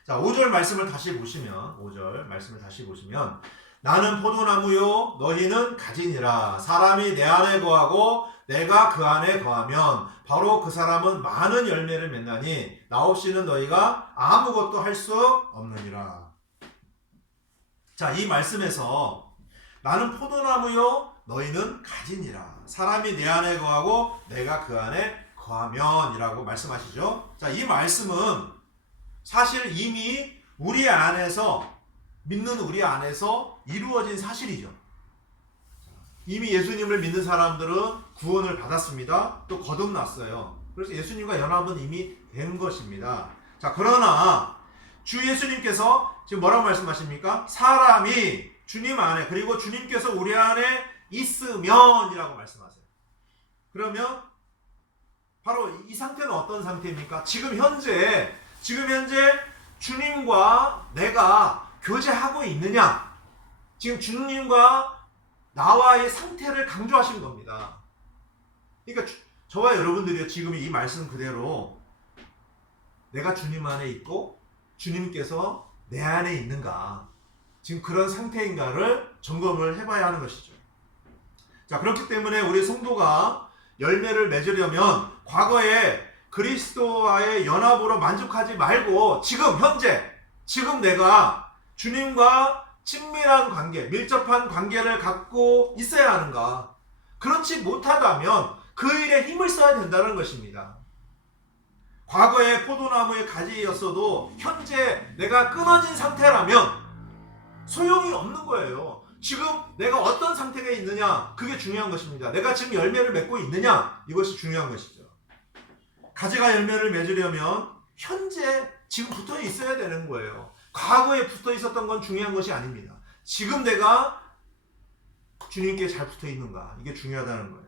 자, 5절 말씀을 다시 보시면, 5절 말씀을 다시 보시면, 나는 포도나무요 너희는 가지니라. 사람이 내 안에 거하고 내가 그 안에 거하면 바로 그 사람은 많은 열매를 맺나니 나 없이는 너희가 아무것도 할 수 없느니라. 자, 이 말씀에서 나는 포도나무요 너희는 가지니라. 사람이 내 안에 거하고 내가 그 안에 거하면 이라고 말씀하시죠. 자, 이 말씀은 사실 이미 우리 안에서, 믿는 우리 안에서 이루어진 사실이죠. 이미 예수님을 믿는 사람들은 구원을 받았습니다. 또 거듭났어요. 그래서 예수님과 연합은 이미 된 것입니다. 자, 그러나 주 예수님께서 지금 뭐라고 말씀하십니까? 사람이 주님 안에, 그리고 주님께서 우리 안에 있으면 이라고 말씀하세요. 그러면 바로 이 상태는 어떤 상태입니까? 지금 현재 주님과 내가 교제하고 있느냐? 지금 주님과 나와의 상태를 강조하신 겁니다. 그러니까 저와 여러분들이 지금 이 말씀 그대로 내가 주님 안에 있고 주님께서 내 안에 있는가, 지금 그런 상태인가를 점검을 해봐야 하는 것이죠. 자, 그렇기 때문에 우리 성도가 열매를 맺으려면 과거에 그리스도와의 연합으로 만족하지 말고 지금 현재, 지금 내가 주님과 친밀한 관계, 밀접한 관계를 갖고 있어야 하는가. 그렇지 못하다면 그 일에 힘을 써야 된다는 것입니다. 과거에 포도나무의 가지였어도 현재 내가 끊어진 상태라면 소용이 없는 거예요. 지금 내가 어떤 상태가 있느냐, 그게 중요한 것입니다. 내가 지금 열매를 맺고 있느냐, 이것이 중요한 것이죠. 가지가 열매를 맺으려면 현재 지금 붙어 있어야 되는 거예요. 과거에 붙어 있었던 건 중요한 것이 아닙니다. 지금 내가 주님께 잘 붙어 있는가, 이게 중요하다는 거예요.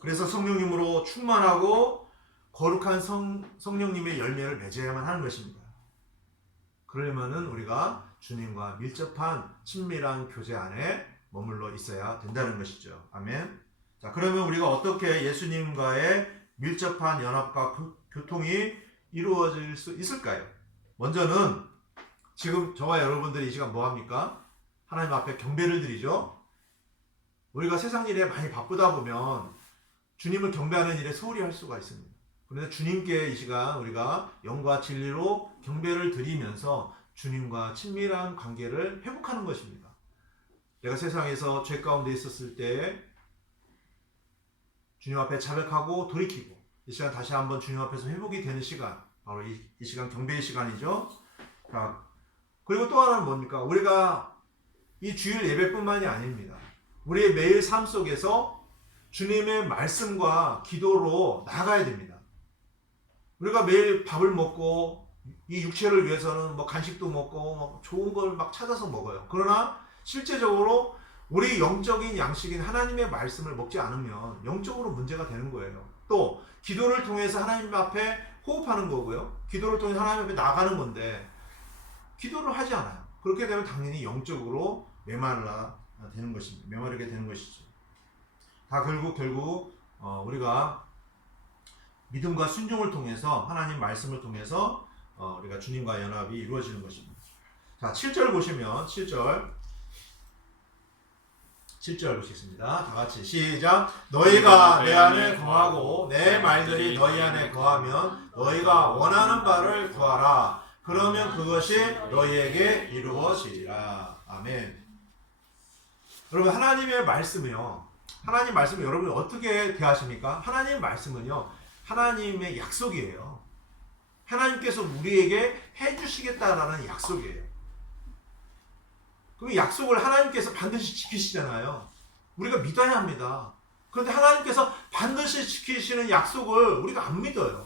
그래서 성령님으로 충만하고 거룩한 성령님의 열매를 맺어야만 하는 것입니다. 그러려면은 우리가 주님과 밀접한 친밀한 교제 안에 머물러 있어야 된다는 것이죠. 아멘. 자, 그러면 우리가 어떻게 예수님과의 밀접한 연합과 교통이 이루어질 수 있을까요? 먼저는 지금 저와 여러분들이 이 시간 뭐 합니까? 하나님 앞에 경배를 드리죠. 우리가 세상 일에 많이 바쁘다 보면 주님을 경배하는 일에 소홀히 할 수가 있습니다. 그래서 주님께 이 시간 우리가 영과 진리로 경배를 드리면서 주님과 친밀한 관계를 회복하는 것입니다. 내가 세상에서 죄 가운데 있었을 때 주님 앞에 자백하고 돌이키고, 이 시간 다시 한번 주님 앞에서 회복이 되는 시간, 바로 이 시간 경배의 시간이죠. 자, 그리고 또 하나는 뭡니까? 우리가 이 주일 예배뿐만이 아닙니다. 우리의 매일 삶 속에서 주님의 말씀과 기도로 나아가야 됩니다. 우리가 매일 밥을 먹고 이 육체를 위해서는 뭐 간식도 먹고 좋은 걸 막 찾아서 먹어요. 그러나 실제적으로 우리 영적인 양식인 하나님의 말씀을 먹지 않으면 영적으로 문제가 되는 거예요. 또 기도를 통해서 하나님 앞에 호흡하는 거고요. 기도를 통해서 하나님 앞에 나가는 건데 기도를 하지 않아요. 그렇게 되면 당연히 영적으로 메마르게 되는 것이죠. 다 결국 우리가 믿음과 순종을 통해서, 하나님 말씀을 통해서 우리가 주님과 연합이 이루어지는 것입니다. 자, 7절 보시면 7절 보시겠습니다. 다 같이 시작. 너희가 내 안에 거하고 내 말들이 너희 안에 거하면 너희가 원하는 바를 구하라. 그러면 그것이 너희에게 이루어지리라. 아멘. 여러분, 하나님의 말씀이요, 하나님 말씀을 여러분이 어떻게 대하십니까? 하나님 말씀은요, 하나님의 약속이에요. 하나님께서 우리에게 해주시겠다라는 약속이에요. 그럼 약속을 하나님께서 반드시 지키시잖아요. 우리가 믿어야 합니다. 그런데 하나님께서 반드시 지키시는 약속을 우리가 안 믿어요.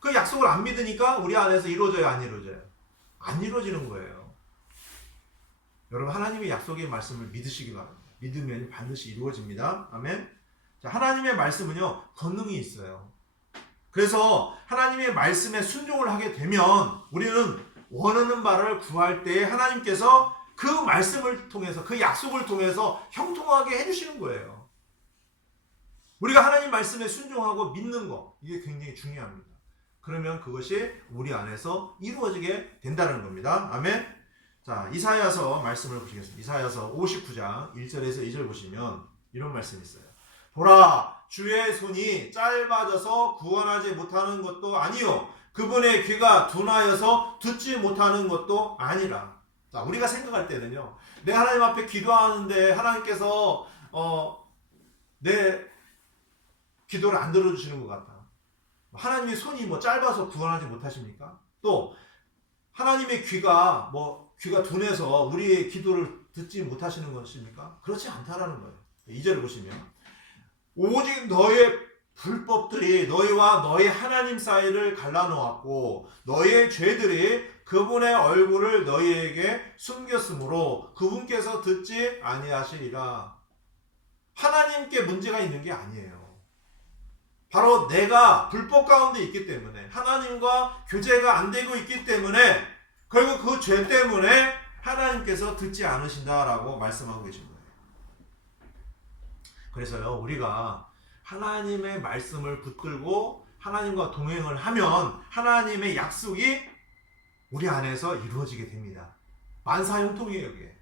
그 약속을 안 믿으니까 우리 안에서 이루어져요, 안 이루어져요? 안 이루어지는 거예요. 여러분, 하나님의 약속의 말씀을 믿으시기 바랍니다. 믿으면 반드시 이루어집니다. 아멘. 자, 하나님의 말씀은요, 권능이 있어요. 그래서 하나님의 말씀에 순종을 하게 되면 우리는 원하는 바를 구할 때 하나님께서 그 말씀을 통해서, 그 약속을 통해서 형통하게 해주시는 거예요. 우리가 하나님 말씀에 순종하고 믿는 거, 이게 굉장히 중요합니다. 그러면 그것이 우리 안에서 이루어지게 된다는 겁니다. 아멘. 자, 이사야서 말씀을 보시겠습니다. 이사야서 59장 1절에서 2절 보시면 이런 말씀이 있어요. 보라, 주의 손이 짧아져서 구원하지 못하는 것도 아니요 그분의 귀가 둔하여서 듣지 못하는 것도 아니라. 자, 우리가 생각할 때는요, 내가 하나님 앞에 기도하는데 하나님께서 내 기도를 안 들어주시는 것 같다. 하나님의 손이 뭐 짧아서 구원하지 못하십니까? 또 하나님의 귀가 둔해서 우리의 기도를 듣지 못하시는 것입니까? 그렇지 않다라는 거예요. 2절을 보시면 오직 너의 불법들이 너희와 너희 하나님 사이를 갈라놓았고 너희의 죄들이 그분의 얼굴을 너희에게 숨겼으므로 그분께서 듣지 아니하시리라. 하나님께 문제가 있는 게 아니에요. 바로 내가 불법 가운데 있기 때문에 하나님과 교제가 안 되고 있기 때문에 결국 그 죄 때문에 하나님께서 듣지 않으신다라고 말씀하고 계신 거예요. 그래서요, 우리가 하나님의 말씀을 붙들고 하나님과 동행을 하면 하나님의 약속이 우리 안에서 이루어지게 됩니다. 만사형통이에요, 이게.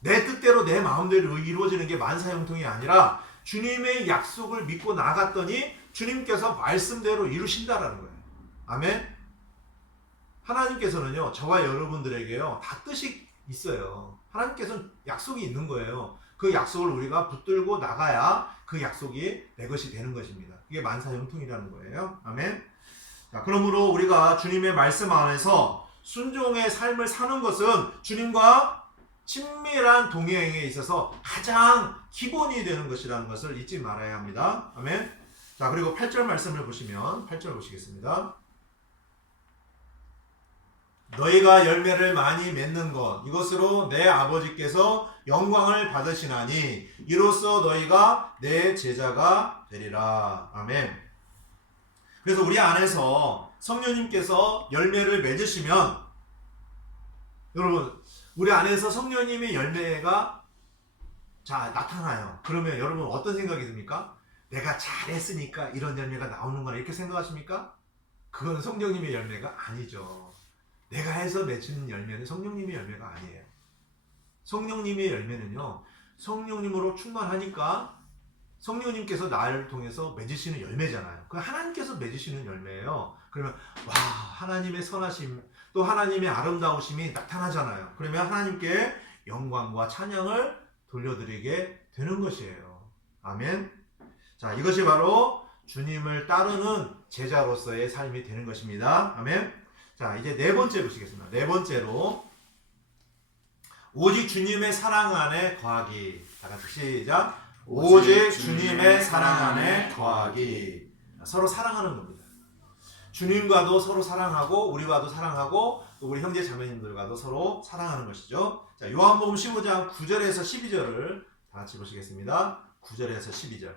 내 뜻대로 내 마음대로 이루어지는 게 만사형통이 아니라 주님의 약속을 믿고 나갔더니 주님께서 말씀대로 이루신다라는 거예요. 아멘. 하나님께서는요, 저와 여러분들에게요, 다 뜻이 있어요. 하나님께서는 약속이 있는 거예요. 그 약속을 우리가 붙들고 나가야 그 약속이 내 것이 되는 것입니다. 그게 만사형통이라는 거예요. 아멘. 자, 그러므로 우리가 주님의 말씀 안에서 순종의 삶을 사는 것은 주님과 친밀한 동행에 있어서 가장 기본이 되는 것이라는 것을 잊지 말아야 합니다. 아멘. 자, 그리고 8절 말씀을 보시면 8절 보시겠습니다. 너희가 열매를 많이 맺는 것 이것으로 내 아버지께서 영광을 받으시나니 이로써 너희가 내 제자가 되리라. 아멘. 그래서 우리 안에서 성령님께서 열매를 맺으시면, 여러분 우리 안에서 성령님의 열매가 나타나요. 그러면 여러분 어떤 생각이 듭니까? 내가 잘했으니까 이런 열매가 나오는 거나 이렇게 생각하십니까? 그건 성령님의 열매가 아니죠. 내가 해서 맺은 열매는 성령님의 열매가 아니에요. 성령님의 열매는요, 성령님으로 충만하니까 성령님께서 나를 통해서 맺으시는 열매잖아요. 그 하나님께서 맺으시는 열매예요. 그러면 와, 하나님의 선하심 또 하나님의 아름다우심이 나타나잖아요. 그러면 하나님께 영광과 찬양을 돌려드리게 되는 것이에요. 아멘. 자, 이것이 바로 주님을 따르는 제자로서의 삶이 되는 것입니다. 아멘. 자, 이제 네 번째 보시겠습니다. 네 번째로 오직 주님의 사랑 안에 거하기. 다 같이 시작. 오직 주님의 사랑 안에 거하기. 서로 사랑하는 겁니다. 주님과도 서로 사랑하고 우리와도 사랑하고 또 우리 형제 자매님들과도 서로 사랑하는 것이죠. 자, 요한복음 15장 9절에서 12절을 다 같이 보시겠습니다. 9절에서 12절.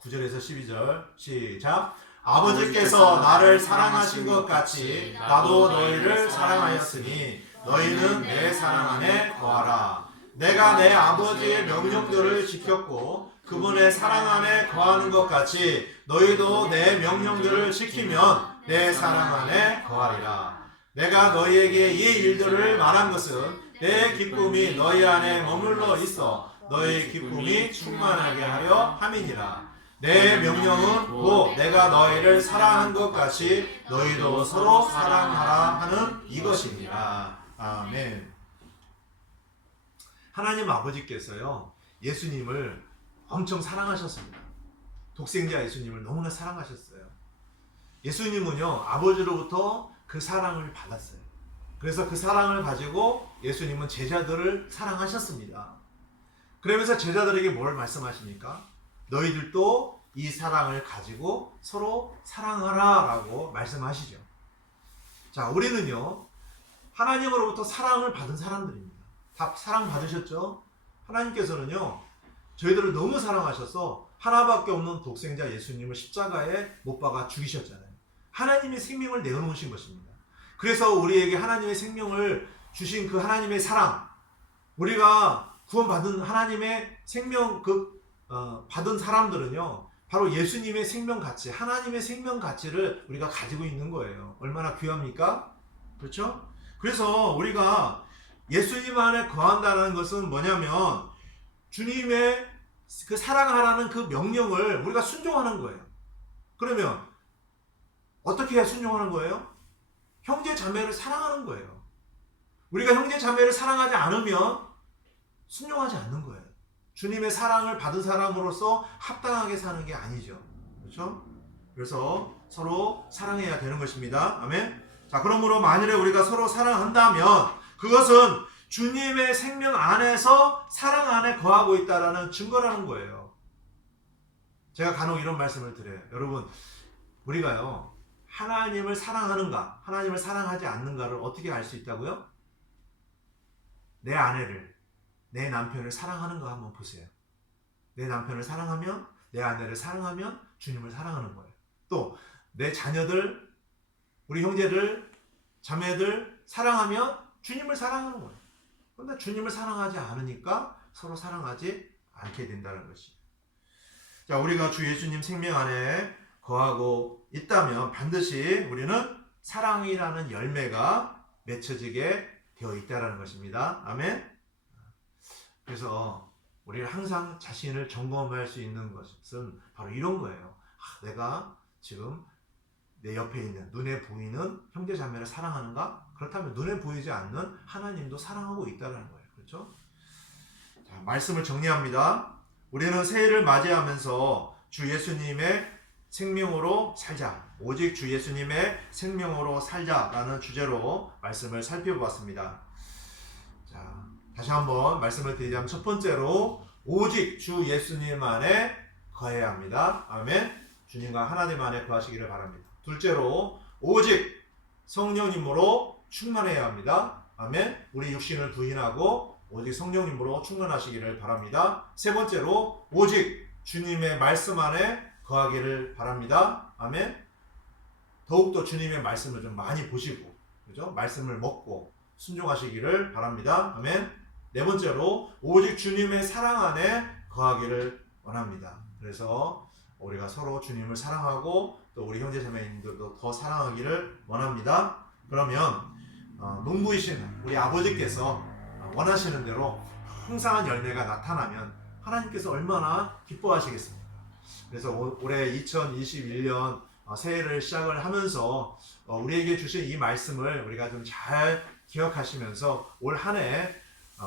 9절에서 12절 시작. 아버지께서 나를 사랑하신 것 같이 나도 너희를 사랑하였으니 너희는 내 사랑 안에 거하라. 내가 내 아버지의 명령들을 지켰고 그분의 사랑 안에 거하는 것 같이 너희도 내 명령들을 지키면 내 사랑 안에 거하리라. 내가 너희에게 이 일들을 말한 것은 내 기쁨이 너희 안에 머물러 있어 너희 기쁨이 충만하게 하려 함이니라. 내 명령은 곧 내가 너희를 사랑한 것 같이 너희도 서로 사랑하라 하는 이것입니다. 아멘. 하나님 아버지께서요, 예수님을 엄청 사랑하셨습니다. 독생자 예수님을 너무나 사랑하셨어요. 예수님은요, 아버지로부터 그 사랑을 받았어요. 그래서 그 사랑을 가지고 예수님은 제자들을 사랑하셨습니다. 그러면서 제자들에게 뭘 말씀하십니까? 너희들도 이 사랑을 가지고 서로 사랑하라 라고 말씀하시죠. 자, 우리는요, 하나님으로부터 사랑을 받은 사람들입니다. 다 사랑 받으셨죠? 하나님께서는요, 저희들을 너무 사랑하셔서 하나밖에 없는 독생자 예수님을 십자가에 못 박아 죽이셨잖아요. 하나님의 생명을 내어놓으신 것입니다. 그래서 우리에게 하나님의 생명을 주신 그 하나님의 사랑, 우리가 구원받은 하나님의 생명 받은 사람들은요, 바로 예수님의 생명 가치, 하나님의 생명 가치를 우리가 가지고 있는 거예요. 얼마나 귀합니까? 그렇죠? 그래서 우리가 예수님 안에 거한다는 것은 뭐냐면 주님의 그 사랑하라는 그 명령을 우리가 순종하는 거예요. 그러면 어떻게 해야 순종하는 거예요? 형제 자매를 사랑하는 거예요. 우리가 형제 자매를 사랑하지 않으면 순종하지 않는 거예요. 주님의 사랑을 받은 사람으로서 합당하게 사는 게 아니죠. 그렇죠? 그래서 서로 사랑해야 되는 것입니다. 아멘. 자, 그러므로 만일에 우리가 서로 사랑한다면 그것은 주님의 생명 안에서 사랑 안에 거하고 있다라는 증거라는 거예요. 제가 간혹 이런 말씀을 드려요. 여러분, 우리가요, 하나님을 사랑하는가, 하나님을 사랑하지 않는가를 어떻게 알 수 있다고요? 내 아내를, 내 남편을 사랑하는가 한번 보세요. 내 남편을 사랑하면, 내 아내를 사랑하면 주님을 사랑하는 거예요. 또 내 자녀들, 우리 형제들, 자매들 사랑하면 주님을 사랑하는 거예요. 그런데 주님을 사랑하지 않으니까 서로 사랑하지 않게 된다는 것이죠. 자, 우리가 주 예수님 생명 안에 거하고 있다면 반드시 우리는 사랑이라는 열매가 맺혀지게 되어 있다는 것입니다. 아멘. 그래서 우리가 항상 자신을 점검할 수 있는 것은 바로 이런 거예요. 내가 지금 내 옆에 있는 눈에 보이는 형제 자매를 사랑하는가? 그렇다면 눈에 보이지 않는 하나님도 사랑하고 있다는 거예요. 그렇죠? 자, 말씀을 정리합니다. 우리는 새해를 맞이하면서 주 예수님의 생명으로 살자, 오직 주 예수님의 생명으로 살자라는 주제로 말씀을 살펴보았습니다. 자, 다시 한번 말씀을 드리자면 첫 번째로 오직 주 예수님 안에 거해야 합니다. 아멘. 주님과 하나님 안에 거하시기를 바랍니다. 둘째로 오직 성령님으로 충만해야 합니다. 아멘. 우리 육신을 부인하고 오직 성령님으로 충만하시기를 바랍니다. 세 번째로 오직 주님의 말씀 안에 거하기를 바랍니다. 아멘. 더욱더 주님의 말씀을 좀 많이 보시고, 그죠? 말씀을 먹고 순종하시기를 바랍니다. 아멘. 네 번째로 오직 주님의 사랑 안에 거하기를 원합니다. 그래서 우리가 서로 주님을 사랑하고 또 우리 형제 자매님들도 더 사랑하기를 원합니다. 그러면 농부이신 우리 아버지께서 원하시는 대로 풍성한 열매가 나타나면 하나님께서 얼마나 기뻐하시겠습니까? 그래서 올해 2021년 새해를 시작을 하면서 우리에게 주신 이 말씀을 우리가 좀 잘 기억하시면서 올 한 해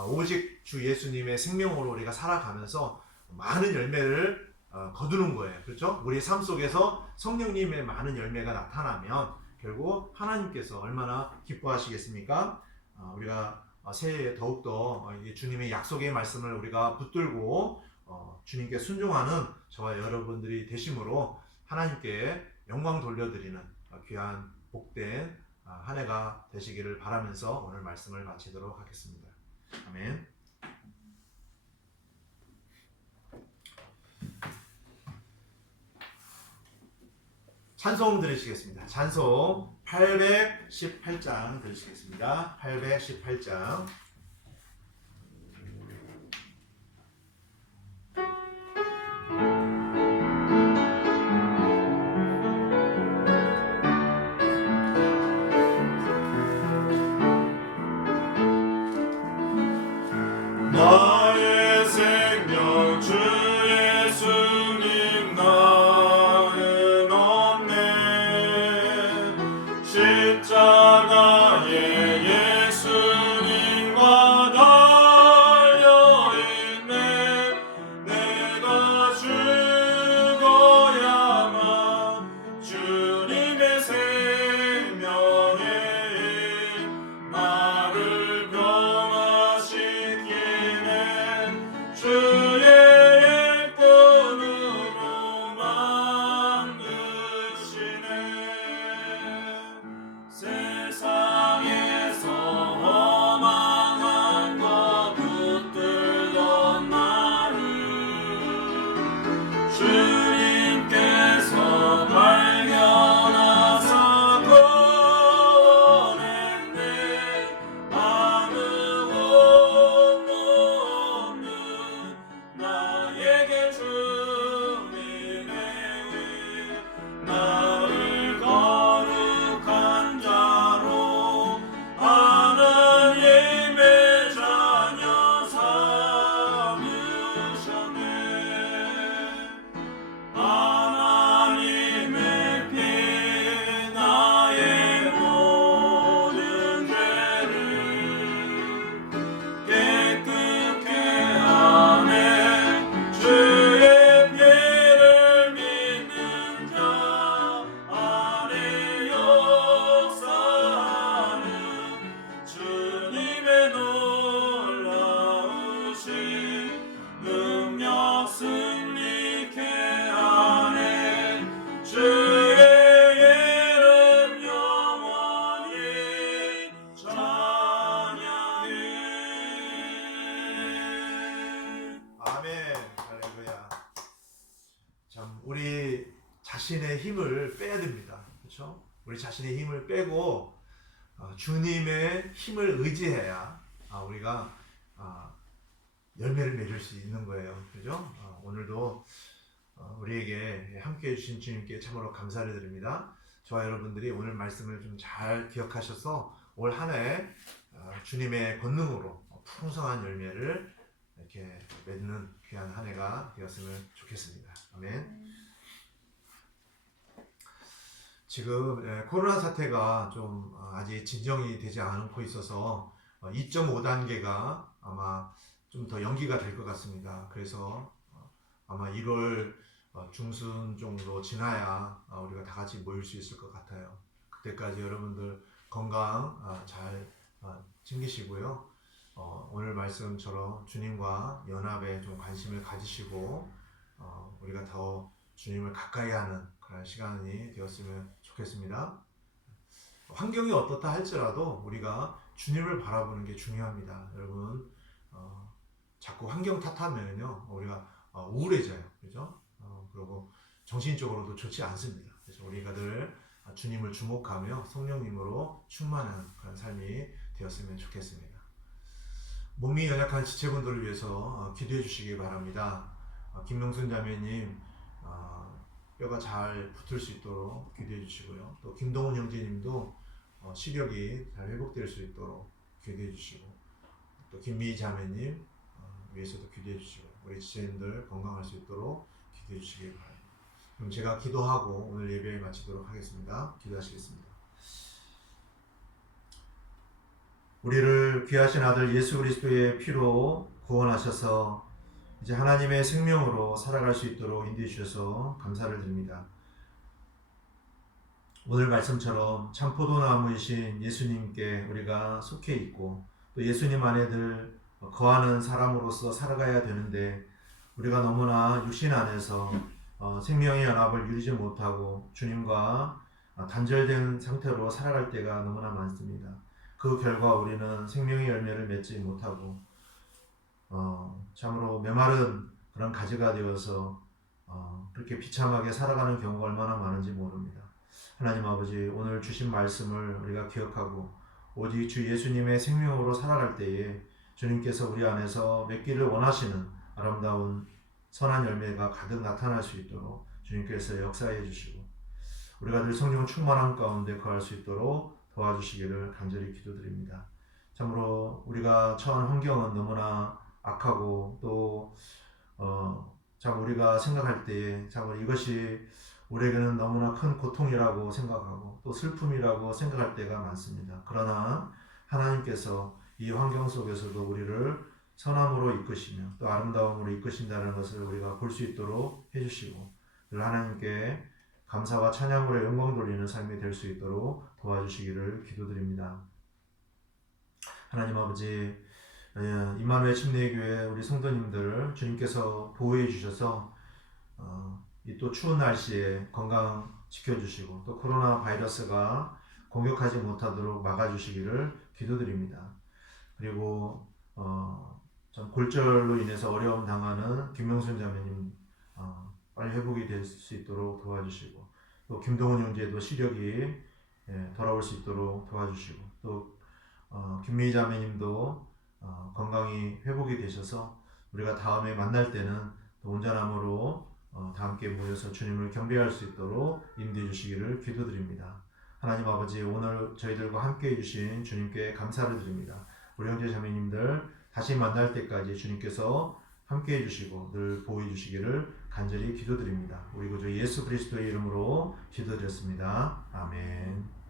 오직 주 예수님의 생명으로 우리가 살아가면서 많은 열매를 거두는 거예요. 그렇죠? 우리 삶 속에서 성령님의 많은 열매가 나타나면 결국 하나님께서 얼마나 기뻐하시겠습니까? 우리가 새해에 더욱더 주님의 약속의 말씀을 우리가 붙들고 주님께 순종하는 저와 여러분들이 되심으로 하나님께 영광 돌려드리는 귀한 복된 한 해가 되시기를 바라면서 오늘 말씀을 마치도록 하겠습니다. 아멘. 찬송 들으시겠습니다. 찬송 818장 들으시겠습니다. 818장. 나의 생명 주 예수님 나는 없네 십자가의 예수님과 자신의 힘을 빼야 됩니다. 그렇죠? 우리 자신의 힘을 빼고 주님의 힘을 의지해야 우리가 열매를 맺을 수 있는 거예요. 그죠? 오늘도 우리에게 함께 해주신 주님께 참으로 감사를 드립니다. 저와 여러분들이 오늘 말씀을 좀 잘 기억하셔서 올 한 해 주님의 권능으로 풍성한 열매를 이렇게 맺는 귀한 한 해가 되었으면 좋겠습니다. 아멘. 지금 코로나 사태가 좀 아직 진정이 되지 않고 있어서 2.5단계가 아마 좀 더 연기가 될 것 같습니다. 그래서 아마 1월 중순 정도 지나야 우리가 다 같이 모일 수 있을 것 같아요. 그때까지 여러분들 건강 잘 챙기시고요. 오늘 말씀처럼 주님과 연합에 좀 관심을 가지시고 우리가 더 주님을 가까이 하는 그런 시간이 되었으면 좋겠습니다. 환경이 어떻다 할지라도 우리가 주님을 바라보는 게 중요합니다. 여러분 자꾸 환경 탓하면요 우리가 우울해져요. 그죠? 그리고 정신적으로도 좋지 않습니다. 그래서 우리가 늘 주님을 주목하며 성령님으로 충만한 그런 삶이 되었으면 좋겠습니다. 몸이 연약한 지체분들을 위해서 기도해 주시기 바랍니다. 김명순 자매님 뼈가 잘 붙을 수 있도록 기도해 주시고요. 또 김동훈 형제님도 시력이 잘 회복될 수 있도록 기도해 주시고, 또 김미희 자매님 위해서도 기도해 주시고, 우리 지체님들 건강할 수 있도록 기도해 주시기 바랍니다. 그럼 제가 기도하고 오늘 예배 마치도록 하겠습니다. 기도하시겠습니다. 우리를 귀하신 아들 예수 그리스도의 피로 구원하셔서 이제 하나님의 생명으로 살아갈 수 있도록 인도해 주셔서 감사를 드립니다. 오늘 말씀처럼 참 포도나무이신 예수님께 우리가 속해 있고 또 예수님 안에 늘 거하는 사람으로서 살아가야 되는데 우리가 너무나 육신 안에서 생명의 연합을 이루지 못하고 주님과 단절된 상태로 살아갈 때가 너무나 많습니다. 그 결과 우리는 생명의 열매를 맺지 못하고 참으로 메마른 그런 가지가 되어서 그렇게 비참하게 살아가는 경우가 얼마나 많은지 모릅니다. 하나님 아버지, 오늘 주신 말씀을 우리가 기억하고 오직 주 예수님의 생명으로 살아갈 때에 주님께서 우리 안에서 맺기를 원하시는 아름다운 선한 열매가 가득 나타날 수 있도록 주님께서 역사해 주시고 우리가 늘 성령 충만한 가운데 거할 수 있도록 도와주시기를 간절히 기도드립니다. 참으로 우리가 처한 환경은 너무나 악하고 또 참 우리가 생각할 때에 참 이것이 우리에게는 너무나 큰 고통이라고 생각하고 또 슬픔이라고 생각할 때가 많습니다. 그러나 하나님께서 이 환경 속에서도 우리를 선함으로 이끄시며 또 아름다움으로 이끄신다는 것을 우리가 볼 수 있도록 해주시고 늘 하나님께 감사와 찬양으로 영광 돌리는 삶이 될 수 있도록 도와주시기를 기도드립니다. 하나님 아버지, 임마누엘 침례교회 우리 성도님들 주님께서 보호해 주셔서 이 또 추운 날씨에 건강 지켜주시고 또 코로나 바이러스가 공격하지 못하도록 막아주시기를 기도드립니다. 그리고 좀 골절로 인해서 어려움 당하는 김명순 자매님 빨리 회복이 될 수 있도록 도와주시고 또 김동훈 형제도 시력이 돌아올 수 있도록 도와주시고 또 김미희 자매님도 건강이 회복이 되셔서 우리가 다음에 만날 때는 또 온전함으로 다 함께 모여서 주님을 경배할 수 있도록 인도해 주시기를 기도드립니다. 하나님 아버지, 오늘 저희들과 함께 해주신 주님께 감사를 드립니다. 우리 형제 자매님들 다시 만날 때까지 주님께서 함께 해주시고 늘 보호해 주시기를 간절히 기도드립니다. 우리 구주 예수 그리스도의 이름으로 기도드렸습니다. 아멘.